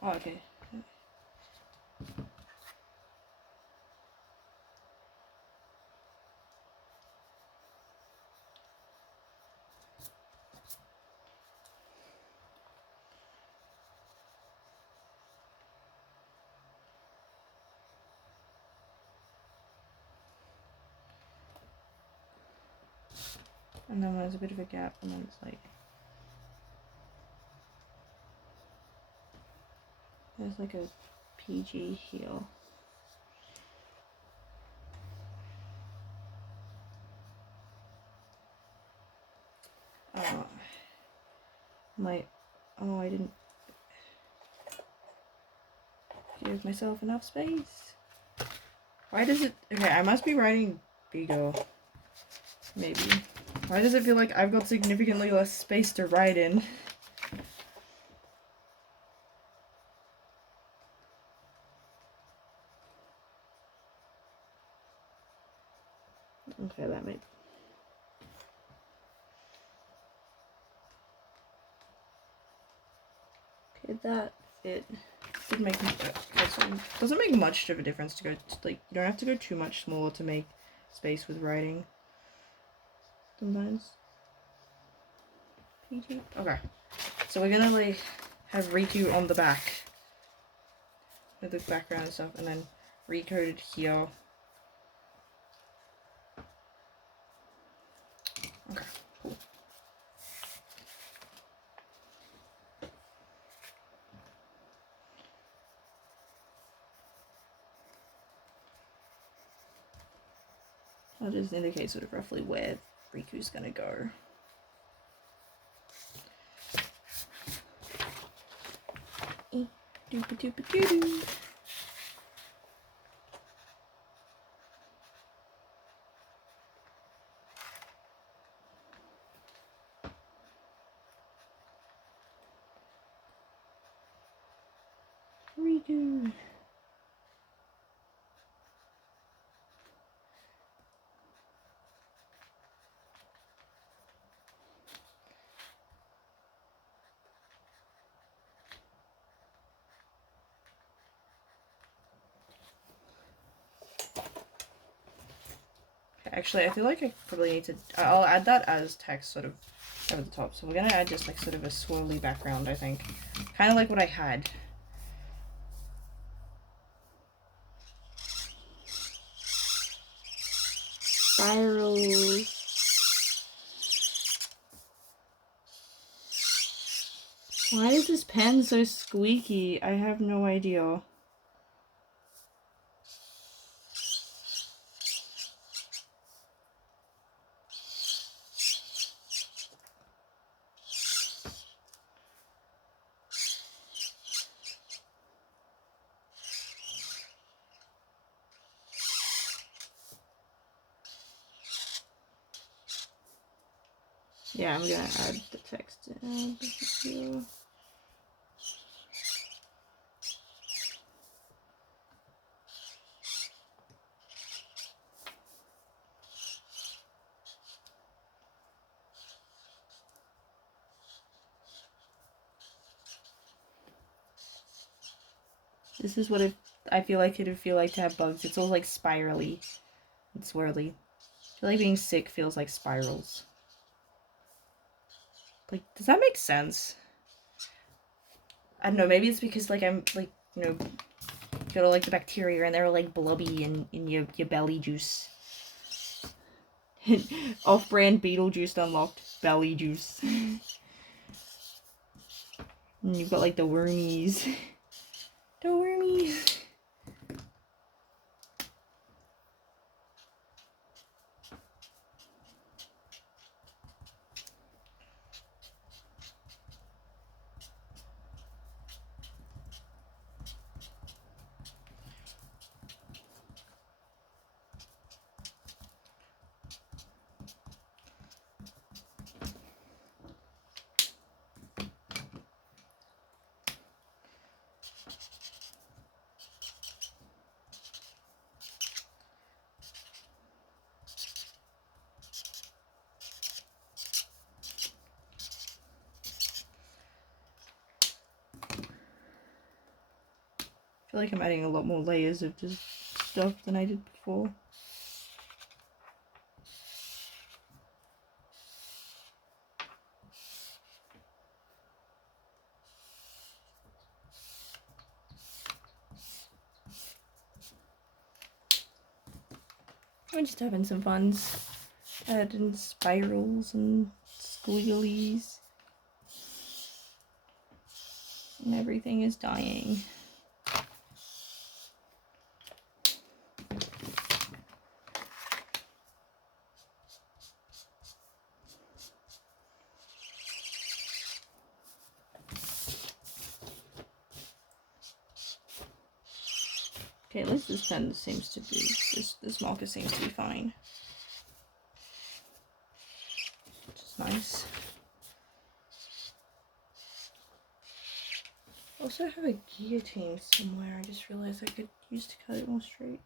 Oh, okay. And then there's a bit of a gap, and then it's like there's like a PG here. I didn't give myself enough space. Why does it? Okay, I must be writing bigger. Maybe. Why does it feel like I've got significantly less space to write in? Okay, that might. Okay, that fit. Didn't make okay, so it doesn't make much of a difference to go like you don't have to go too much smaller to make space with writing. Sometimes. PG. Okay. So we're gonna like have Riku on the back with the background and stuff, and then recoded here. Okay, cool. I'll just indicate sort of roughly where Riku's gonna go. Doopa-doopa-doo-doo. Riku. Actually, I feel like I probably need to. I'll add that as text sort of over the top. So we're gonna add just like sort of a swirly background, I think. Kind of like what I had. Spirals. Why is this pen so squeaky? I have no idea. Yeah, I'm gonna add the text in here. This is what I feel like it'd feel like to have bugs. It's all like spirally. and swirly. I feel like being sick feels like spirals. Like, does that make sense? I don't know, maybe it's because, like, I'm, like, you know, got all, like, the bacteria and they're all, like, blubby in your belly juice. Off-brand Beetlejuice unlocked. Belly juice. And you've got, like, the wormies. The wormies. I feel like I'm adding a lot more layers of just stuff than I did before. I'm just having some fun adding spirals and squigglies. And everything is dying. Okay, at least this pen seems to be, this marker seems to be fine. Which is nice. I also have a guillotine somewhere. I just realized I could use to cut it more straight.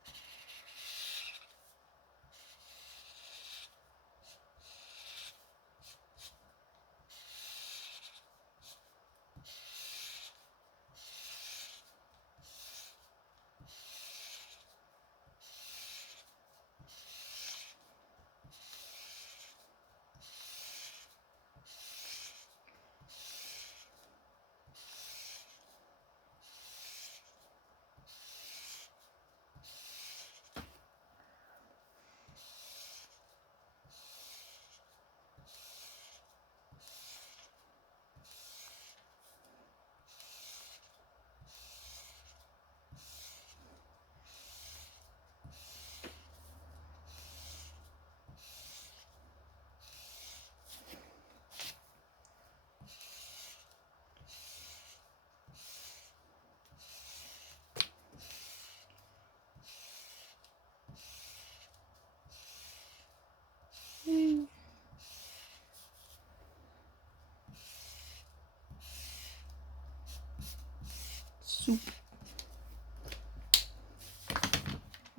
Soup.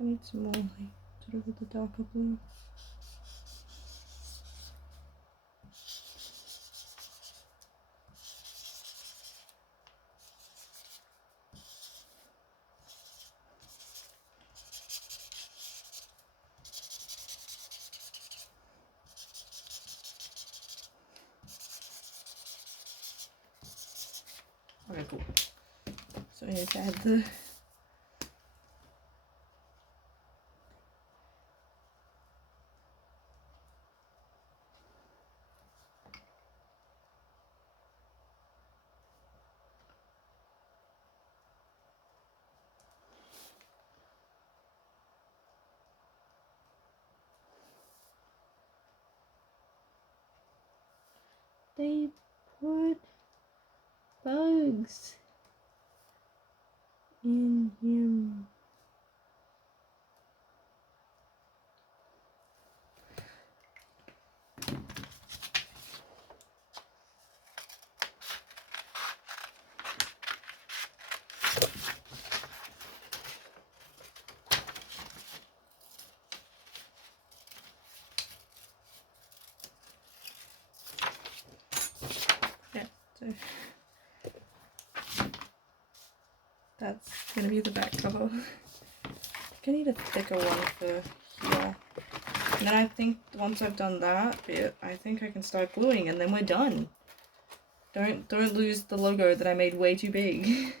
I need some more, like, sort of with the darker blue. Okay, cool. So I need to add the they put bugs in him. Yeah, so that's gonna be the back cover. I think I need a thicker one for Yeah. And then I think once I've done that bit, I think I can start gluing and then we're done. Don't lose the logo that I made way too big.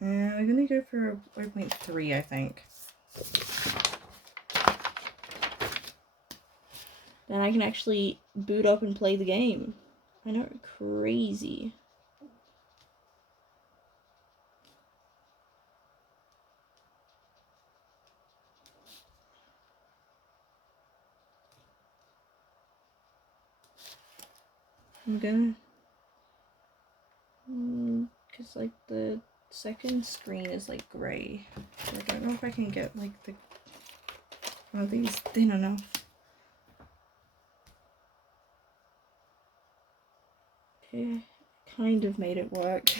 And we're gonna go for 0.3, I think. Then I can actually boot up and play the game. I know, crazy. I'm gonna, cause like the second screen is like gray. So I don't know if I can get like one of these thin enough. Okay, kind of made it work.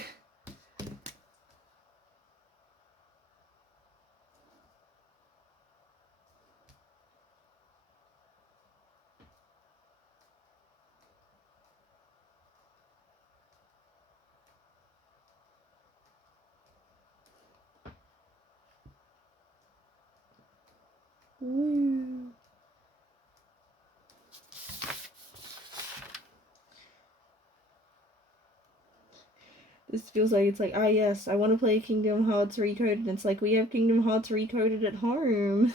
Woo. This feels like it's like, ah yes, I want to play Kingdom Hearts Recoded. It's like, we have Kingdom Hearts Recoded at home.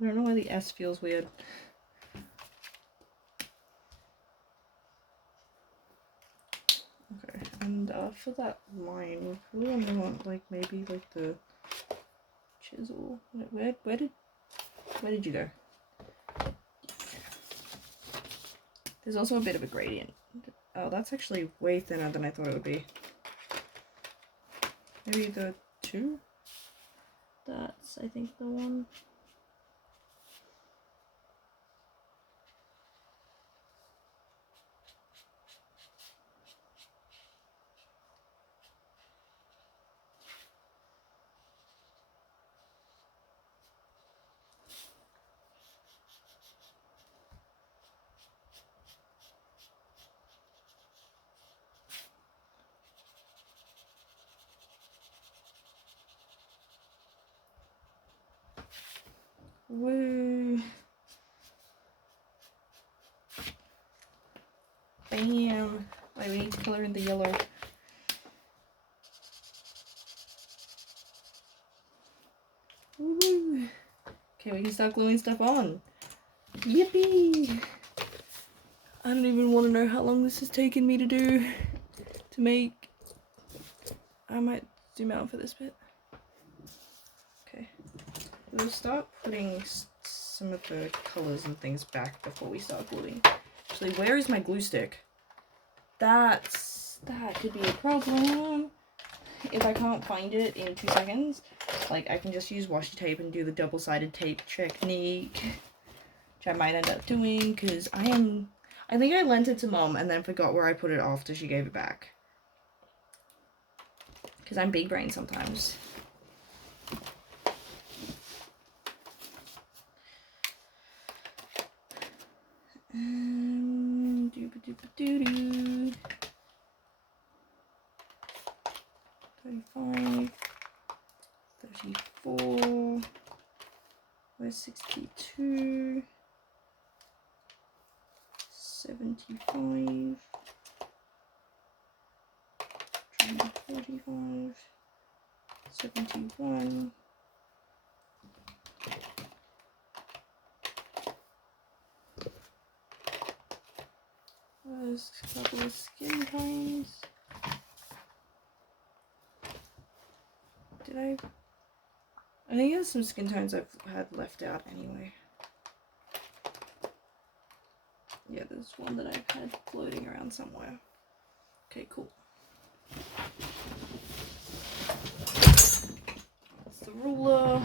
I don't know why the S feels weird. Okay, and for that line, we probably want like maybe like the chisel. Where did you go? There's also a bit of a gradient. Oh, that's actually way thinner than I thought it would be. Maybe the 2? That's, I think, the one. Woo! Bam! Wait, we need to color in the yellow. Woo! Okay, we can start gluing stuff on. Yippee! I don't even want to know how long this has taken me to make. I might zoom out for this bit. Okay. We'll start putting some of the colors and things back before we start gluing. Actually, where is my glue stick? That could be a problem. If I can't find it in 2 seconds, like I can just use washi tape and do the double-sided tape technique, which I might end up doing because I think I lent it to Mom and then forgot where I put it after she gave it back. Because I'm big brain sometimes. Doo-ba-doo-ba-doo-doo. 35, 34, where's 62, 75, 45, 71, there's a couple of skin tones. I think there's some skin tones I've had left out anyway. Yeah, there's one that I've had floating around somewhere. Okay, cool. That's the ruler.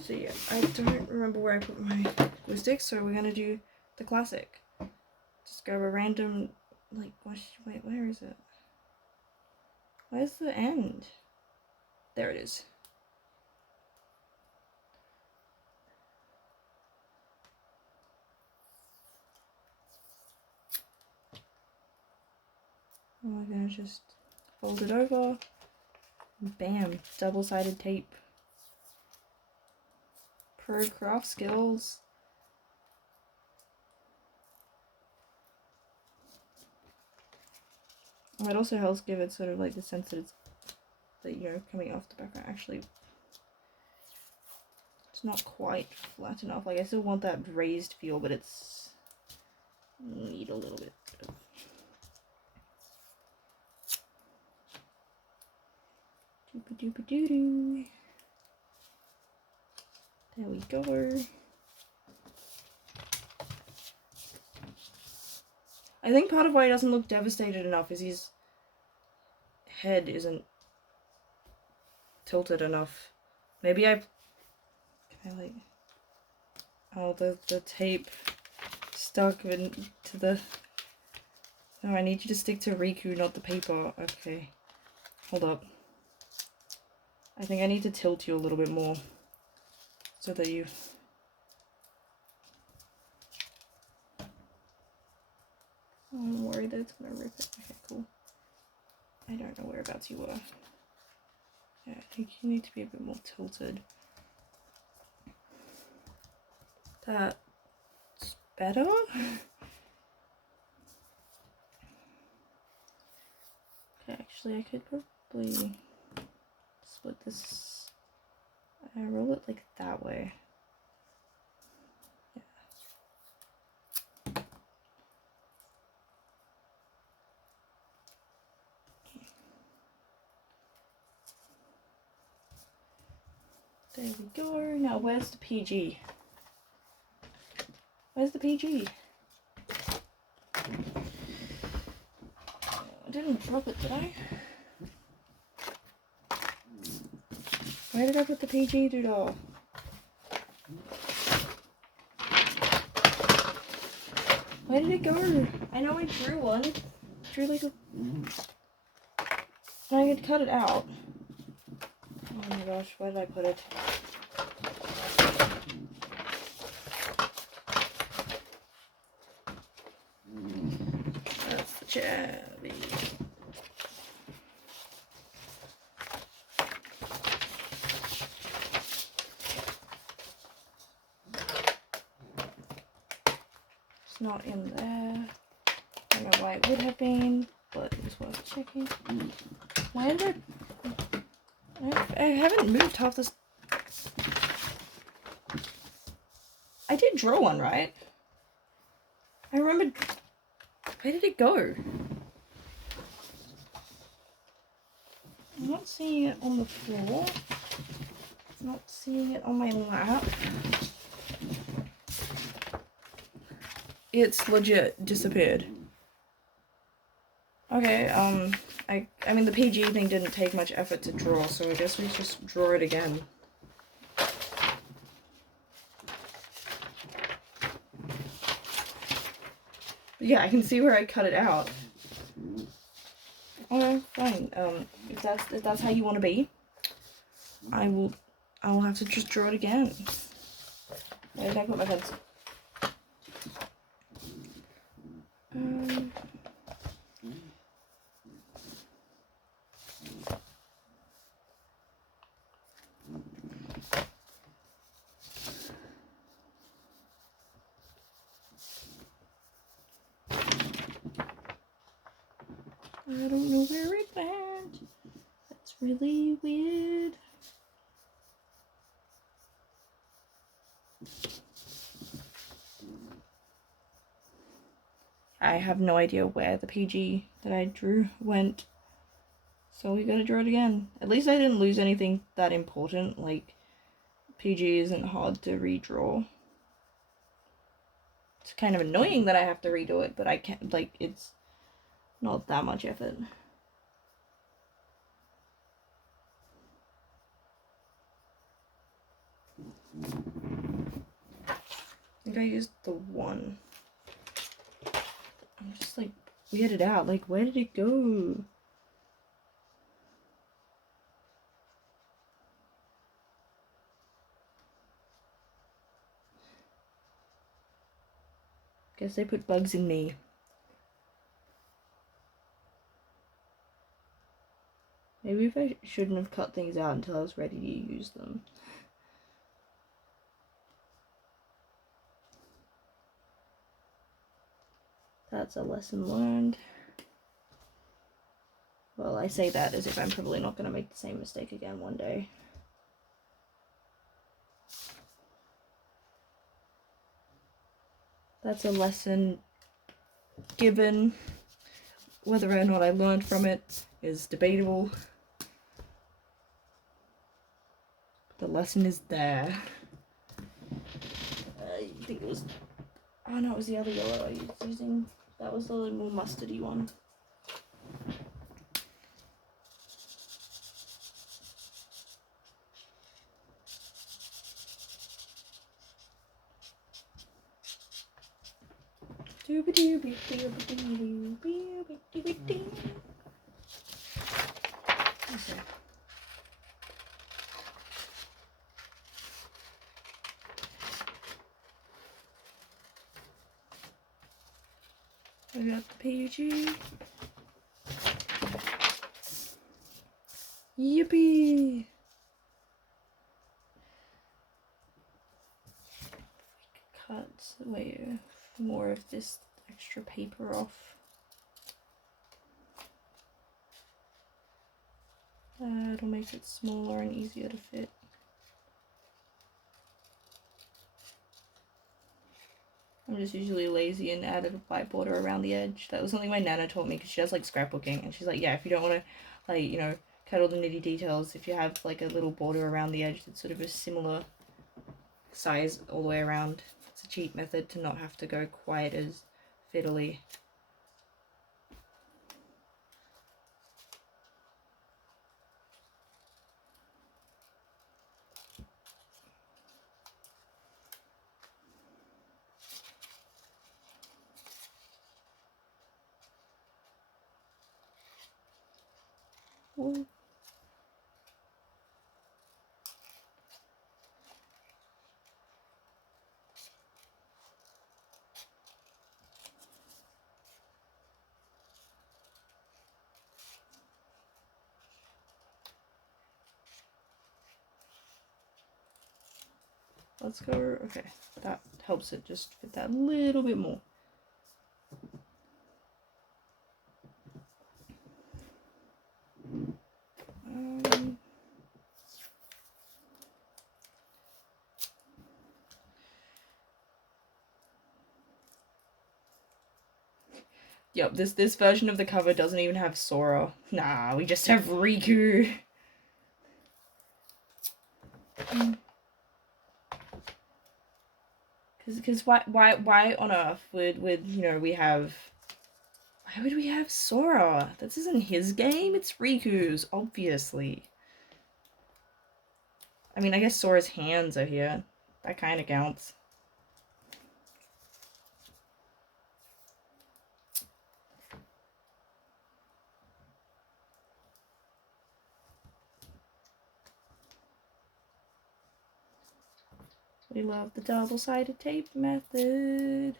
So yeah, I don't remember where I put my glue sticks, so we're gonna do the classic. Just grab a random, like, wait, where is it? Where's the end? There it is. We're gonna just fold it over. Bam, double-sided tape. Pro craft skills. It also helps give it sort of like the sense that it's, coming off the background. Actually, it's not quite flat enough. Like, I still want that raised feel, but it's need a little bit of doopy-doopy-doo-doo. There we go. I think part of why he doesn't look devastated enough is his head isn't tilted enough. Maybe oh, the tape stuck into the... No, I need you to stick to Riku, not the paper. Okay. Hold up. I think I need to tilt you a little bit more so that you... Oh, I'm worried that it's gonna rip it. Okay, cool. I don't know whereabouts you were. Yeah, I think you need to be a bit more tilted. That's better? Okay, actually I could probably split this. I roll it like that way. Yeah. There we go. Now where's the PG? Where's the PG? I didn't drop it, did I? Where did I put the PG doodle? Where did it go? I know I drew one. Drew like a... I could cut it out. Oh my gosh, where did I put it? That's the chavi. It's not in there. I don't know why it would have been, but it was worth checking. Why did I haven't moved half this. I did draw one, right? I remember. Where did it go? I'm not seeing it on the floor. I'm not seeing it on my lap. It's legit disappeared. Okay, I mean the PG thing didn't take much effort to draw, so I guess we just draw it again. Yeah, I can see where I cut it out. Okay, fine. If that's how you want to be, I will have to just draw it again. Where did I put my pencil? I don't know where it went. That's really weird. I have no idea where the PG that I drew went. So we gotta draw it again. At least I didn't lose anything that important. Like, PG isn't hard to redraw. It's kind of annoying that I have to redo it, but I can't, like, it's Not that much effort. I think I used the one. I'm just like weirded out. Like, where did it go? Guess they put bugs in me. Maybe if I shouldn't have cut things out until I was ready to use them. That's a lesson learned. Well, I say that as if I'm probably not going to make the same mistake again one day. That's a lesson given. Whether or not I learned from it is debatable. The lesson is there. I think it was... Oh no, it was the other yellow I was using. That was the more mustardy one. I got the PUG. Yippee! Cut away more of this extra paper off. It'll make it smaller and easier to fit. I'm just usually lazy and added a white border around the edge. That was something my nana taught me because she does like scrapbooking, and she's like, yeah, if you don't want to, like, you know, cut all the nitty details, if you have like a little border around the edge that's sort of a similar size all the way around, it's a cheap method to not have to go quite as fiddly. Ooh. Let's go, okay, that helps it just fit that a little bit more. Yep, this version of the cover doesn't even have Sora. Nah, we just have Riku. Because why on earth would you know we have... Why would we have Sora? This isn't his game, it's Riku's, obviously. I mean, I guess Sora's hands are here. That kind of counts. We love the double-sided tape method.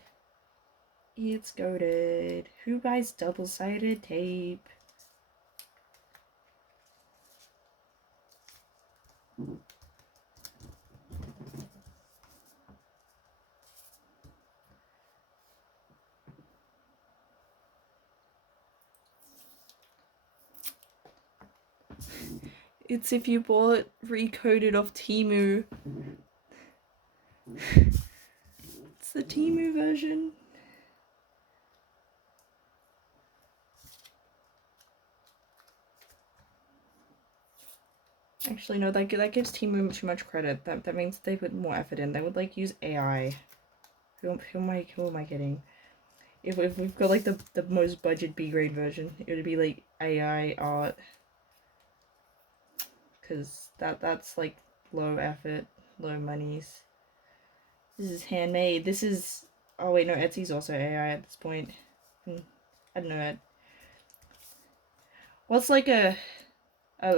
It's goated. Who buys double-sided tape? It's if you bought recoded off Temu. It's the Temu version. Actually, no, that gives Temu too much credit. That means they put more effort in. They would like use AI. Who am I kidding? if we've got like the most budget B grade version, it would be like AI art, because that's like low effort, low monies. This is handmade. This is, oh wait, no, Etsy's also AI at this point. I don't know. What's like a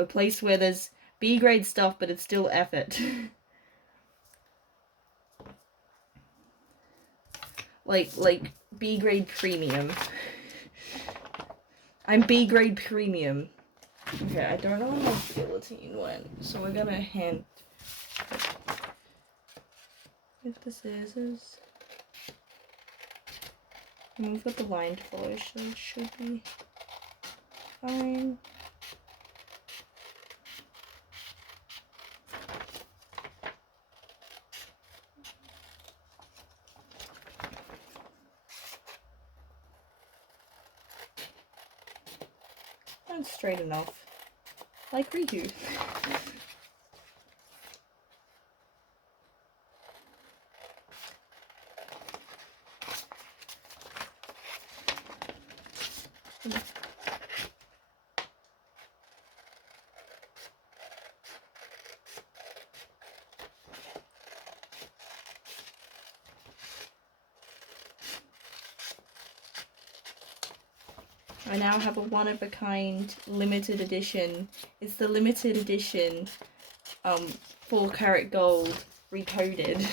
place where there's B grade stuff but it's still effort? like B grade premium. I'm B grade premium. Okay, I don't know where my guillotine went, so we're gonna hand with the scissors. And we've got the line to follow, so it should be fine. That's straight enough. Like Riku. I now have a one-of-a-kind limited edition. It's the limited edition 4-karat gold recoded.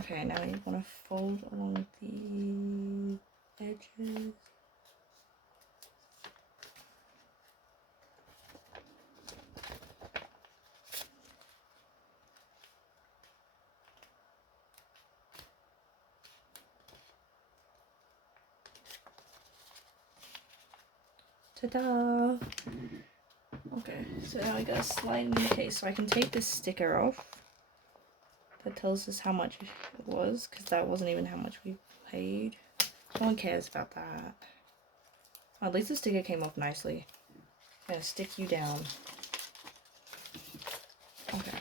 Okay, now you want to fold along the edges. Ta-da! Okay, so now I gotta slide in the case, so I can take this sticker off. That tells us how much it was, because that wasn't even how much we paid. No one cares about that. Oh, at least the sticker came off nicely. I'm gonna stick you down. Okay.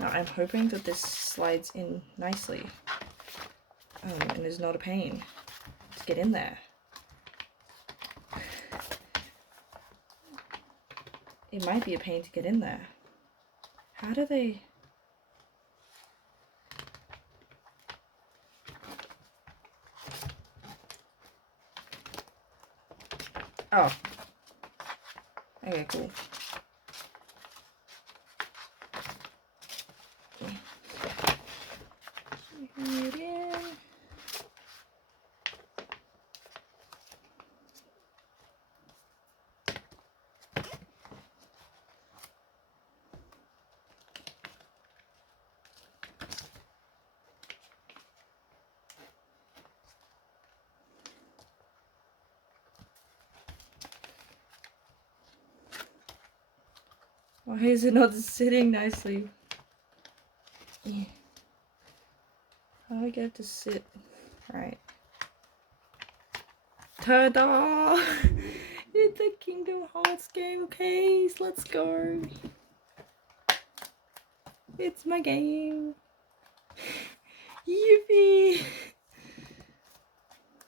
Now I'm hoping that this slides in nicely. And is not a pain to get in there. It might be a pain to get in there. How do they... Oh. Okay, cool. Get in. Why is it not sitting nicely? Yeah. How do I get it to sit right? Ta-da! It's a Kingdom Hearts game case. Let's go. It's my game. Yippee!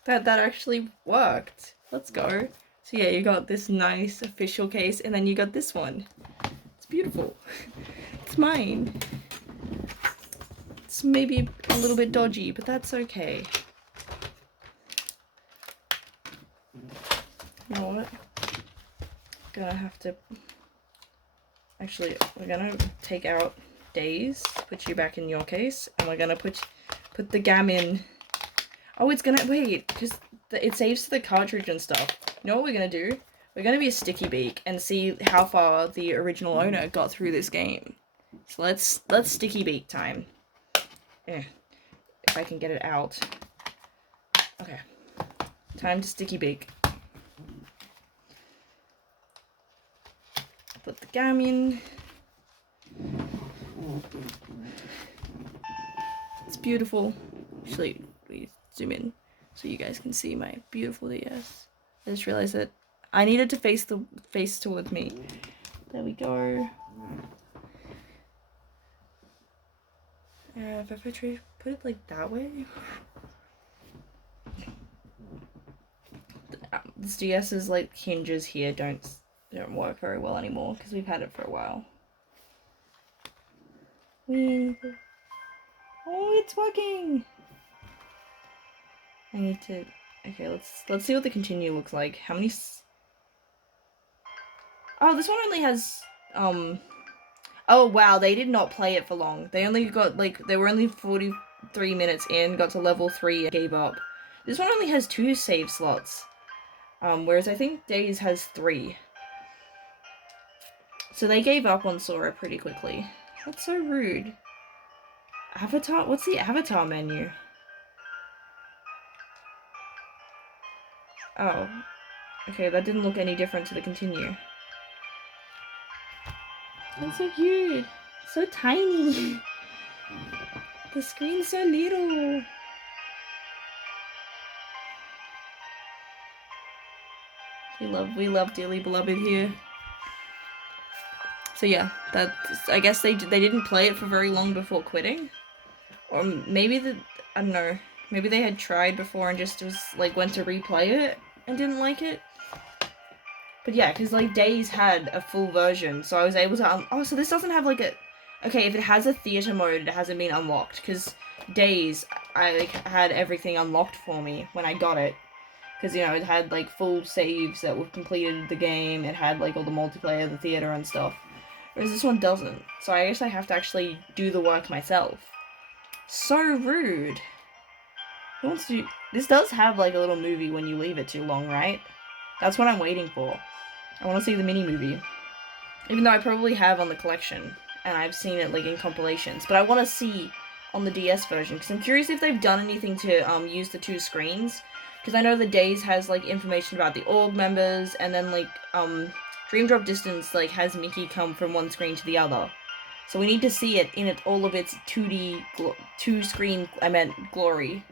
That actually worked. Let's go. So yeah, you got this nice official case, and then you got this one. It's beautiful. It's mine. It's maybe a little bit dodgy, but that's okay. You know what? Gonna have to... Actually, we're gonna take out Days, put you back in your case, and we're gonna put the gammon... Oh, it's gonna... Wait, just... It saves to the cartridge and stuff. You know what we're gonna do? We're gonna be a sticky beak and see how far the original owner got through this game. So let's sticky beak time. Yeah. If I can get it out. Okay. Time to sticky beak. Put the gammon. It's beautiful. Actually, we zoom in so you guys can see my beautiful DS. I just realized that I needed to face towards me. There we go. Yeah, if I try put it like that way. This DS's like hinges here don't work very well anymore because we've had it for a while. Oh, it's working. I need to. Okay, let's see what the continue looks like. How many? Oh, this one only has Oh wow, they did not play it for long. They only got they were only 43 minutes in, got to level 3 and gave up. This one only has 2 save slots. Whereas I think Days has 3. So they gave up on Sora pretty quickly. That's so rude. Avatar? What's the avatar menu? Oh. Okay, that didn't look any different to the continue. That's so cute. So tiny. The screen's so little. We love Dearly Beloved here. So yeah, I guess they didn't play it for very long before quitting. Or maybe I don't know. Maybe they had tried before and just went to replay it and didn't like it. But yeah, because Days had a full version, so I was able to oh, so this doesn't have a okay, if it has a theater mode, it hasn't been unlocked, because Days, I had everything unlocked for me when I got it. Because, it had, full saves that were completed the game, it had, all the multiplayer, the theater, and stuff. Whereas this one doesn't, so I guess I have to actually do the work myself. So rude. Who wants to... This does have, a little movie when you leave it too long, right? That's what I'm waiting for. I want to see the mini-movie. Even though I probably have on the collection, and I've seen it, in compilations. But I want to see on the DS version, because I'm curious if they've done anything to, use the 2 screens. Because I know the Days has, information about the org members, and then, Dream Drop Distance, has Mickey come from one screen to the other. So we need to see it in all of its 2D, 2-screen, glory.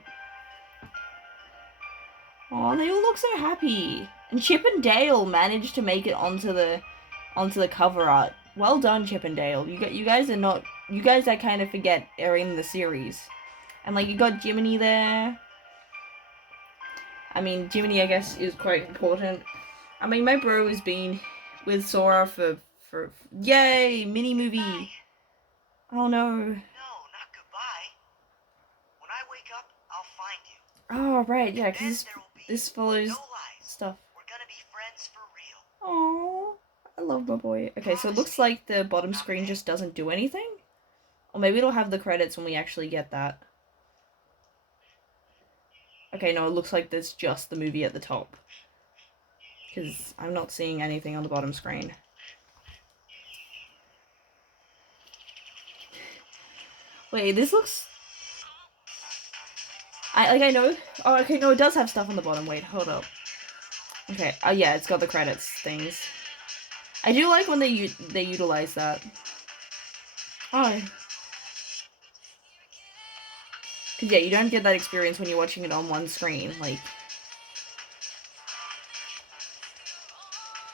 Oh, they all look so happy. And Chip and Dale managed to make it onto the cover art. Well done, Chip and Dale. You guys I kind of forget are in the series. And you got Jiminy there. I mean, Jiminy, I guess, is quite important. I mean, my bro has been with Sora for yay, mini movie. Bye. Oh no. No, not goodbye. When I wake up, I'll find you. Oh right, yeah, because this follows stuff. We're gonna be friends for real. Oh, I love my boy. Okay, so it looks like the bottom screen just doesn't do anything, or maybe it'll have the credits when we actually get that. Okay, no, it looks like there's just the movie at the top. Because I'm not seeing anything on the bottom screen. Wait, this looks... I know... Oh, okay, no, it does have stuff on the bottom. Wait, hold up. Okay, oh yeah, it's got the credits things. I do like when they utilize that. Oh. Because yeah, you don't get that experience when you're watching it on one screen,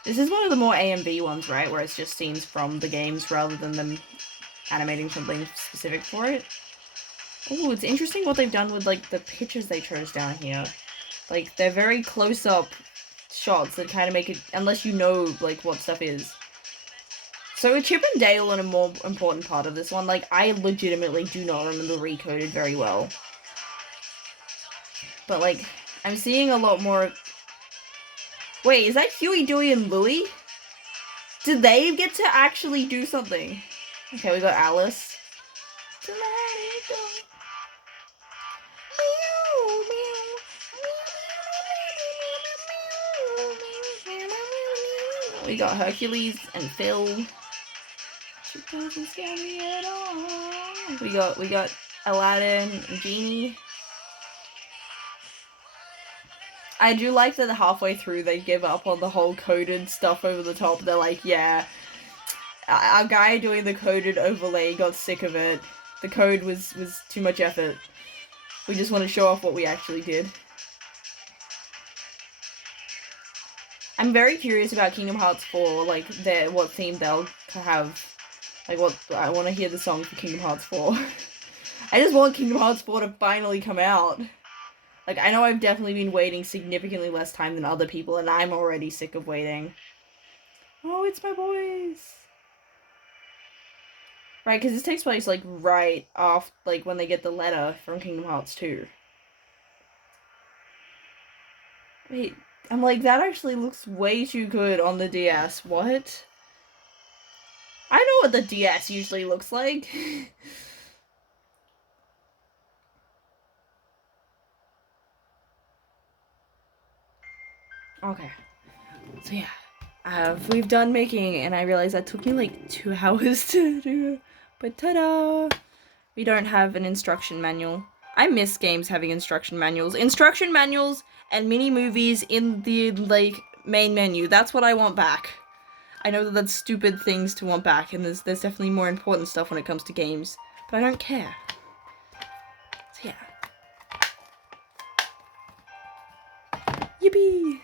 This is one of the more AMV ones, right? Where it's just scenes from the games rather than them animating something specific for it. Oh, it's interesting what they've done with, the pictures they chose down here. They're very close-up shots that kind of make it... Unless you know, what stuff is. So Chip and Dale are a more important part of this one. I legitimately do not remember Recoded very well. But, I'm seeing a lot more... Wait, is that Huey, Dewey, and Louie? Did they get to actually do something? Okay, we got Alice. We got Hercules and Phil. She doesn't scare me at all. We got Aladdin and Genie. I do like that halfway through they give up on the whole coded stuff over the top. They're like, yeah, our guy doing the coded overlay got sick of it. The code was too much effort. We just want to show off what we actually did. I'm very curious about Kingdom Hearts 4, what theme they'll have. I want to hear the song for Kingdom Hearts 4. I just want Kingdom Hearts 4 to finally come out. Like, I know I've definitely been waiting significantly less time than other people, and I'm already sick of waiting. Oh, it's my boys! Right, because this takes place, like, right off, like, when they get the letter from Kingdom Hearts 2. Wait, I'm like, that actually looks way too good on the DS. What? I know what the DS usually looks like. Okay. So yeah. We've done making, and I realized that took me like 2 hours to do. But ta-da! We don't have an instruction manual. I miss games having instruction manuals. Instruction manuals and mini movies in the, like, main menu. That's what I want back. I know that that's stupid things to want back, and there's definitely more important stuff when it comes to games. But I don't care. So yeah. Yippee!